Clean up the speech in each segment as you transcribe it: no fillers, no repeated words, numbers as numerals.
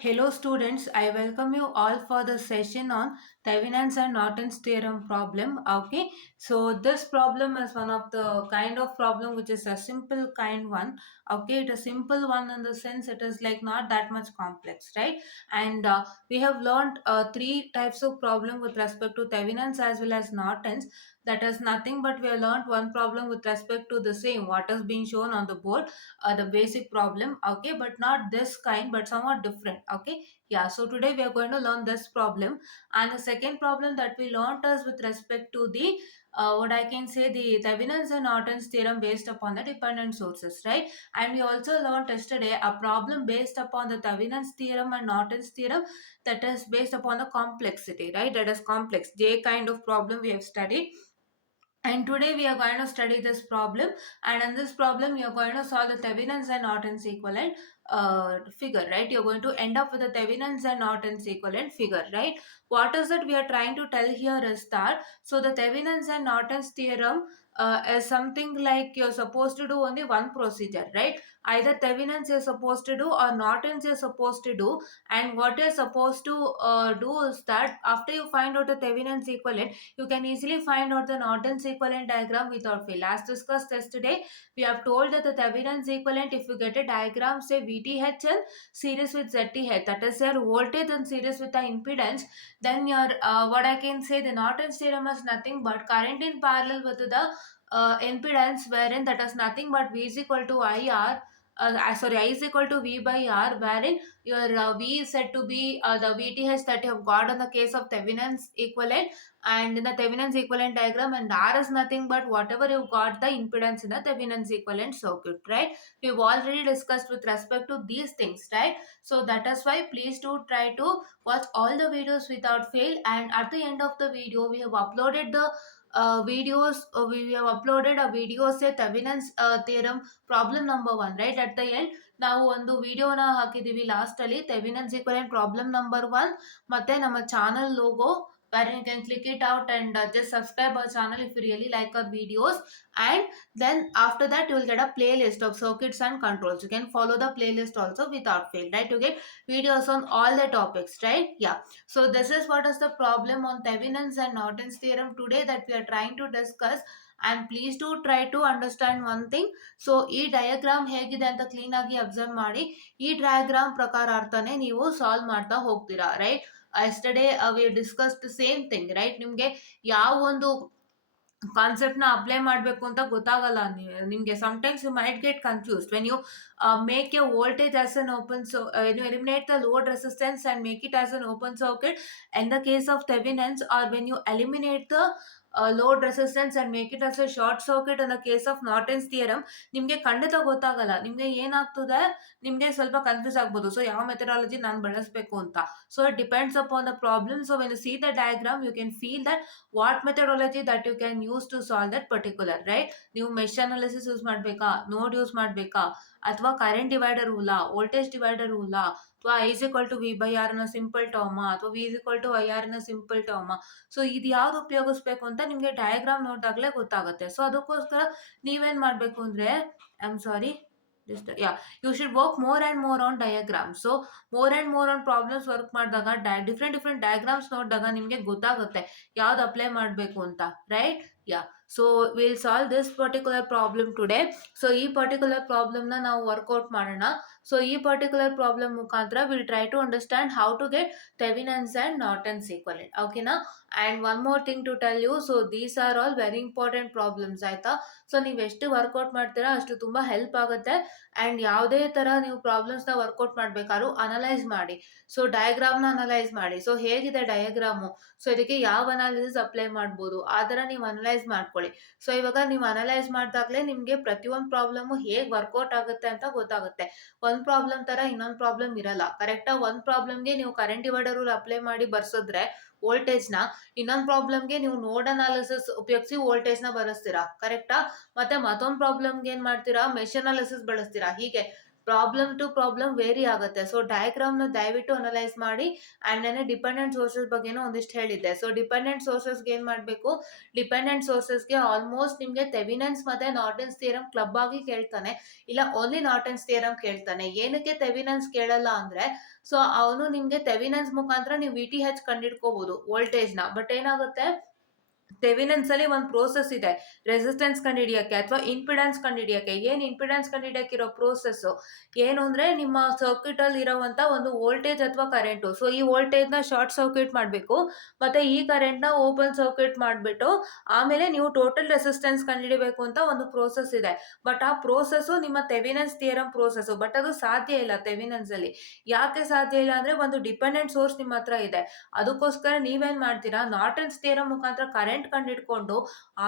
Hello students, I welcome you all for the session on Thevenins and Norton's theorem problem. Okay, so this problem is one of the kind of problem which is a simple kind one. Okay, it is a simple one in the sense it is like not that much complex, right? And we have learned three types of problem with respect to Thevenins as well as Norton's. That is nothing but we have learned one problem with respect to the same what is being shown on the board, the basic problem. Okay, but not this kind but somewhat different. Okay, yeah, so today we are going to learn this problem, and the second problem that we learned is with respect to the what I can say the Thevenins and Norton's theorem based upon the dependent sources, right? And we also learned yesterday a problem based upon the Thevenins theorem and Norton's theorem, that is based upon the complexity, right? That is complex J kind of problem we have studied. And today we are going to study this problem, and in this problem you are going to solve the Thevenins and Norton's equivalent figure, right? You're going to end up with the Thevenins and Norton's equivalent figure, right? What is it we are trying to tell here is that, so the Thevenins and Norton's theorem is something like you're supposed to do only one procedure, right? Either Thevenins you're supposed to do or Norton's you're supposed to do, and what you're supposed to do is that after you find out the Thevenins equivalent, you can easily find out the Norton's equivalent diagram without fail. As discussed yesterday, we have told that the Thevenins equivalent, if you get a diagram, say VTH in series with ZTH, that is your voltage in series with the impedance, then your what I can say the Norton's theorem is nothing but current in parallel with the impedance, wherein that is nothing but V is equal to IR. Sorry, I is equal to V by R, wherein your V is said to be the VTH that you have got in the case of Thevenins equivalent, and in the Thevenins equivalent diagram, and R is nothing but whatever you got the impedance in the Thevenins equivalent circuit, right? We've already discussed with respect to these things, right? So that is why please do try to watch all the videos without fail, and at the end of the video we have uploaded the videos. We have uploaded a video, say Thevenins theorem problem number 1, right? At the end ನಾವು ಒಂದು ವಿಡಿಯೋನ ಹಾಕಿದೀವಿ ಲಾಸ್ಟ್ ಅಲ್ಲಿ Thevenin's equivalent problem number 1, ಮತ್ತೆ ನಮ್ಮ channel logo, where you can click it out and just subscribe our channel if you really like our videos. And then after that you will get a playlist of circuits and controls. You can follow the playlist also without fail, right? You get videos on all the topics, right? Yeah, so this is what is the problem on Thevenins and Norton's theorem today that we are trying to discuss. And please do try to understand one thing. So ಈ ಡಯಾಗ್ರಾಮ್ ಹೇಗಿದೆ ಅಂತ ಕ್ಲೀನ್ ಆಗಿ ಅಬ್ಸರ್ವ್ ಮಾಡಿ, ಈ ಡಯಾಗ್ರಾಮ್ ಪ್ರಕಾರ ಅರ್ಥನೇ ನೀವು ಸಾಲ್ವ್ ಮಾಡ್ತಾ ಹೋಗ್ತೀರಾ, right? Yesterday we discussed same thing, right? ನಿಮಗೆ ಯಾವ ಒಂದು ಕಾನ್ಸೆಪ್ಟ್ ನ ಅಪ್ಲೈ ಮಾಡಬೇಕು ಅಂತ ಗೊತ್ತಾಗಲ್ಲ ನಿಮಗೆ. Sometimes you might get confused when you make a voltage as an open, so you eliminate the load resistance and make it as an open circuit in the case of Thevenins, or when you eliminate the load resistance and make it as a short circuit in the case of Norton's theorem, ನಿಮಗೆ ಖಂಡಿತ ಗೊತ್ತಾಗಲ್ಲ. ನಿಮಗೆ ಏನಾಗ್ತದೆ, ನಿಮಗೆ ಸ್ವಲ್ಪ ಕನ್ಫ್ಯೂಸ್ ಆಗ್ಬೋದು. ಸೊ ಯಾವ ಮೆಥಡಾಲಜಿ ನಾನು ಬಳಸಬೇಕು ಅಂತ. So it depends upon the problem. So when you see the diagram you can feel that what methodology that you can use to solve that particular, right? ನೀವು ಮೆಶ್ ಅನಾಲಿಸಿಸ್ ಯೂಸ್ ಮಾಡಬೇಕಾ, ನೋಡ್ ಯೂಸ್ ಮಾಡಬೇಕಾ, ಅಥವಾ current divider ರೂಲಾ, voltage divider ರೂಲಾ, ಅಥವಾ I is equal to V by R ನ simple term, ಅಥವಾ V is equal to I R ನ ಸಿಂಪಲ್ ಟರ್ಮ್. ಸೊ ಇದು ಯಾವ್ದು ಉಪಯೋಗಿಸ್ಬೇಕು ಅಂತ ನಿಮ್ಗೆ ಡಯಾಗ್ರಾಮ್ ನೋಡಿದಾಗಲೇ ಗೊತ್ತಾಗುತ್ತೆ. ಸೊ ಅದಕ್ಕೋಸ್ಕರ ನೀವೇನ್ ಮಾಡ್ಬೇಕು ಅಂದ್ರೆ, I am sorry, just yeah, you should work more and more on diagrams. So more and more on problems work ಮಾಡಿದಾಗ ಡಿಫ್ರೆಂಟ್ ಡಯಾಗ್ರಾಮ್ಸ್ ನೋಡಿದಾಗ ನಿಮ್ಗೆ ಗೊತ್ತಾಗುತ್ತೆ ಯಾವ್ದು ಅಪ್ಲೈ ಮಾಡಬೇಕು ಅಂತ, right? Yeah, so will solve this particular problem today. So ಈ particular problem ನ ನಾವು ವರ್ಕೌಟ್ ಮಾಡೋಣ. ಸೊ ಈ ಪರ್ಟಿಕ್ಯುಲರ್ ಪ್ರಾಬ್ಲಮ್ ಮುಖಾಂತರ will try to understand how to get Thevenins and Norton's equivalent. ಓಕೆನಾ? And one more thing to tell you, so these are all very important problems, ಆಯ್ತಾ? So ನೀವು ಎಷ್ಟು ವರ್ಕೌಟ್ ಮಾಡ್ತೀರಾ ಅಷ್ಟು ತುಂಬಾ ಹೆಲ್ಪ್ ಆಗುತ್ತೆ. ಅಂಡ್ ಯಾವುದೇ ತರ ನೀವು ಪ್ರಾಬ್ಲಮ್ಸ್ ನ ವರ್ಕೌಟ್ ಮಾಡ್ಬೇಕಾದ್ರೂ ಅನಲೈಸ್ ಮಾಡಿ. ಸೊ ಡಯಾಗ್ರಾಮ್ ನ ಅನಲೈಸ್ ಮಾಡಿ. ಸೊ ಹೇಗಿದೆ ಡಯಾಗ್ರಾಮು, ಸೊ ಇದಕ್ಕೆ ಯಾವ ಅನಾಲಿಸಿಸ್ ಅಪ್ಲೈ ಮಾಡ್ಬೋದು, ಆ ತರ ನೀವು ಅನಲೈಸ್ ಮಾಡ್ಕೊಳ್ಳಿ. ಸೊ ಇವಾಗ ನೀವು ಅನಲೈಸ್ ಮಾಡಿದಾಗಲೇ ನಿಮ್ಗೆ ಪ್ರತಿಯೊಂದು ಪ್ರಾಬ್ಲಮ್ ಹೇಗೆ ವರ್ಕೌಟ್ ಆಗುತ್ತೆ ಅಂತ ಗೊತ್ತಾಗುತ್ತೆ. ಒಂದ್ ಪ್ರಾಬ್ಲಮ್ ತರ ಇನ್ನೊಂದು ಪ್ರಾಬ್ಲಮ್ ಇರಲ್ಲ, ಕರೆಕ್ಟಾ? ಒಂದ್ ಪ್ರಾಬ್ಲಮ್ಗೆ ನೀವು ಕರೆಂಟ್ ಡಿವೈಡರ್ ರೂಲ್ ಅಪ್ಲೈ ಮಾಡಿ ಬರ್ಸಿದ್ರೆ ವೋಲ್ಟೇಜ್ ನ, ಇನ್ನೊಂದು ಪ್ರಾಬ್ಲಮ್ಗೆ ನೀವು ನೋಡ್ ಅನಾಲಿಸಿಸ್ ಉಪಯೋಗಿಸಿ ವೋಲ್ಟೇಜ್ ನ ಬರೆಸ್ತೀರಾ, ಕರೆಕ್ಟಾ? ಮತ್ತೆ ಮತ್ತೊಂದು ಪ್ರಾಬ್ಲಮ್ಗೆ ಏನ್ ಮಾಡ್ತೀರಾ, ಮೆಶ್ ಅನಾಲಿಸಿಸ್ ಬಳಸ್ತೀರಾ. ಹೀಗೆ ಪ್ರಾಬ್ಲಮ್ ಟು ಪ್ರಾಬ್ಲಮ್ ವೇರಿ ಆಗುತ್ತೆ. ಸೊ ಡಯಾಗ್ರಾಮ್ನ ದಯವಿಟ್ಟು ಅನಲೈಸ್ ಮಾಡಿ. ಆ್ಯಂಡ್ ನೆನೆ ಡಿಪೆಂಡೆಂಟ್ ಸೋರ್ಸಸ್ ಬಗ್ಗೆನೂ ಒಂದಿಷ್ಟು ಹೇಳಿದ್ದೆ. ಸೊ ಡಿಪೆಂಡೆಂಟ್ ಸೋರ್ಸಸ್ಗೆ ಏನು ಮಾಡಬೇಕು, ಡಿಪೆಂಡೆಂಟ್ ಸೋರ್ಸಸ್ಗೆ ಆಲ್ಮೋಸ್ಟ್ ನಿಮಗೆ ಥೆವಿನನ್ಸ್ ಮತ್ತು ನಾರ್ಟನ್ಸ್ ಥಿಯರಮ್ ಕ್ಲಬ್ ಆಗಿ ಕೇಳ್ತಾನೆ, ಇಲ್ಲ ಓನ್ಲಿ ನಾರ್ಟನ್ಸ್ ಥಿಯರಮ್ ಕೇಳ್ತಾನೆ. ಏನಕ್ಕೆ ಥೆವಿನನ್ಸ್ ಕೇಳಲ್ಲ ಅಂದರೆ, ಸೊ ಅವನು ನಿಮಗೆ ಥೆವಿನನ್ಸ್ ಮುಖಾಂತರ ನೀವು ವಿ ಟಿ ಹೆಚ್ ಕಂಡಿಡ್ಕೋಬಹುದು ವೋಲ್ಟೇಜ್ನ. ಬಟ್ ಏನಾಗುತ್ತೆ, ಥೆವಿನನ್ಸ್ ಅಲ್ಲಿ ಒಂದು ಪ್ರೋಸೆಸ್ ಇದೆ ರೆಸಿಸ್ಟೆನ್ಸ್ ಕಂಡುಹಿಡಿಯಕ್ಕೆ ಅಥವಾ ಇಂಪಿಡೆನ್ಸ್ ಕಂಡುಹಿಡಿಯಕ್ಕೆ. ಏನು ಇಂಪಿಡೆನ್ಸ್ ಕಂಡುಹಿಡಿಯಕ್ಕಿರೋ ಪ್ರೋಸೆಸ್ ಏನು ಅಂದರೆ, ನಿಮ್ಮ ಸರ್ಕ್ಯೂಟ್ ಅಲ್ಲಿ ಇರೋವಂಥ ಒಂದು ವೋಲ್ಟೇಜ್ ಅಥವಾ ಕರೆಂಟು. ಸೊ ಈ ವೋಲ್ಟೇಜ್ನ ಶಾರ್ಟ್ ಸರ್ಕ್ಯೂಟ್ ಮಾಡಬೇಕು, ಮತ್ತೆ ಈ ಕರೆಂಟ್ನ ಓಪನ್ ಸರ್ಕ್ಯೂಟ್ ಮಾಡಿಬಿಟ್ಟು ಆಮೇಲೆ ನೀವು ಟೋಟಲ್ ರೆಸಿಸ್ಟೆನ್ಸ್ ಕಂಡುಹಿಡಿಬೇಕು ಅಂತ ಒಂದು ಪ್ರೋಸೆಸ್ ಇದೆ. ಬಟ್ ಆ ಪ್ರೋಸೆಸ್ಸು ನಿಮ್ಮ ಥೆವಿನನ್ಸ್ ಥಿಯರಮ್ ಪ್ರೋಸೆಸ್ಸು. ಬಟ್ ಅದು ಸಾಧ್ಯ ಇಲ್ಲ ಥೆವಿನನ್ಸ್ ಅಲ್ಲಿ. ಯಾಕೆ ಸಾಧ್ಯ ಇಲ್ಲ ಅಂದರೆ, ಒಂದು ಡಿಪೆಂಡೆಂಟ್ ಸೋರ್ಸ್ ನಿಮ್ಮ ಹತ್ರ ಇದೆ. ಅದಕ್ಕೋಸ್ಕರ ನೀವೇನು ಮಾಡ್ತೀರಾ, ನಾರ್ಟನ್ಸ್ ಥಿಯರಮ್ ಮುಖಾಂತರ ಕರೆಂಟ್ ಕಂಡಿಡ್ಕೊಂಡು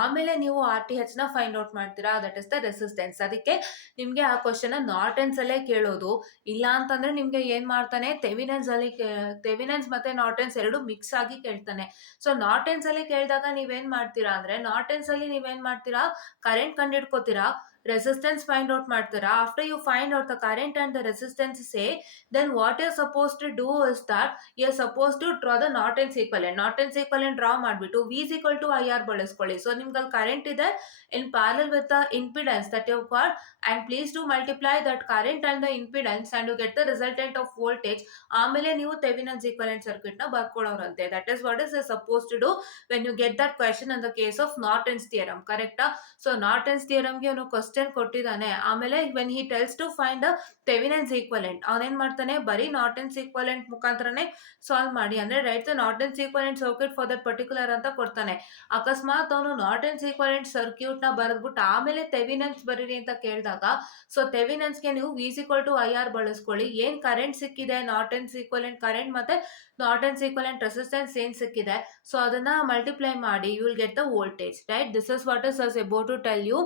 ಆಮೇಲೆ ನೀವು ಆರ್ ಟಿ ಎಚ್ ನ ಫೈಂಡ್ ಔಟ್ ಮಾಡ್ತೀರಾ, ದಟ್ ಇಸ್ ದ ರೆಸಿಸ್ಟೆನ್ಸ್. ಅದಕ್ಕೆ ನಿಮ್ಗೆ ಆ ಕ್ವಶನ್ ನಾರ್ಟನ್ಸ್ ಅಲ್ಲೇ ಕೇಳೋದು. ಇಲ್ಲ ಅಂತಂದ್ರೆ ನಿಮ್ಗೆ ಏನ್ ಮಾಡ್ತಾನೆ, ಥೆವಿನನ್ಸ್ ಮತ್ತೆ ನಾರ್ಟನ್ಸ್ ಎರಡು ಮಿಕ್ಸ್ ಆಗಿ ಕೇಳ್ತಾನೆ. ಸೊ ನಾರ್ಟನ್ಸ್ ಅಲ್ಲಿ ಕೇಳಿದಾಗ ನೀವೇನ್ ಮಾಡ್ತೀರಾ ಅಂದ್ರೆ, ನಾರ್ಟನ್ಸ್ ಅಲ್ಲಿ ನೀವೇನ್ ಮಾಡ್ತೀರಾ, ಕರೆಂಟ್ ಕಂಡಿಡ್ಕೋತೀರಾ, resistance find out ಮಾಡ್ತೀರಾ. after you find out the current and the resistance say, then what you're supposed to do is that you're supposed to draw the Norton's equivalent. Norton's equivalent draw ಮಾಡಿಬಿಟ್ಟು V is equal to IR ಬಳಸ್ಕೊಳ್ಳಿ. So ನಿಮ್ಗೆ ಅಲ್ಲಿ ಕರೆಂಟ್ ಇದೆ in parallel with the impedance that you've got, and please do multiply that current and the impedance and you get the resultant of voltage. ಆಮೇಲೆ ನೀವು ಥೆವಿನನ್ಸ್ equivalent circuit ನ ಬರ್ಕೊಳ್ಳೋರಂತೆ. That is what is suppose to do when you get that question in the case of Norton's theorem. ಕರೆಕ್ಟಾ? So Norton's ಥಿಯರಮ್ಗೆ ಅವನು question ಕೊಟ್ಟಿದ್ದಾನೆ. ಆಮೇಲೆ when he tells to find the Thevenin's equivalent, ಅವನೇನ್ ಮಾಡ್ತಾನೆ, ಬರೀ ನಾರ್ಟನ್ಸ್ ಈಕ್ವಲೆಂಟ್ ಮುಖಾಂತರನೇ solve ಮಾಡಿ ಅಂದ್ರೆ write the Norton's equivalent circuit for that particular ಅಂತ ಕೊಡ್ತಾನೆ. ಅಕಸ್ಮಾತ್ ಅವನು ನಾರ್ಟನ್ಸ್ ಈಕ್ವಲೆಂಟ್ ಸರ್ಕ್ಯೂಟ್ ನ ಬರೆದ್ಬಿಟ್ಟು ಆಮೇಲೆ ಥೆವಿನನ್ಸ್ ಬರೀರಿ ಅಂತ ಕೇಳಿದಾಗ, ಸೊ ಥೆವಿನನ್ಸ್ಗೆ ನೀವು V is equal to IR ಬಳಸ್ಕೊಳ್ಳಿ. ಏನ್ ಕರೆಂಟ್ ಸಿಕ್ಕಿದೆ, ನಾರ್ಟನ್ಸ್ ಈಕ್ವಲೆಂಟ್ ಕರೆಂಟ್ ಮತ್ತೆ ನಾರ್ಟನ್ಸ್ ಈಕ್ವಲೆಂಟ್ ರೆಸಿಸ್ಟೆನ್ಸ್ ಏನ್ ಸಿಕ್ಕಿದೆ, ಸೊ ಅದನ್ನ ಮಲ್ಟಿಪ್ಲೈ ಮಾಡಿ you will get the voltage. Right, this is what is I about to tell you.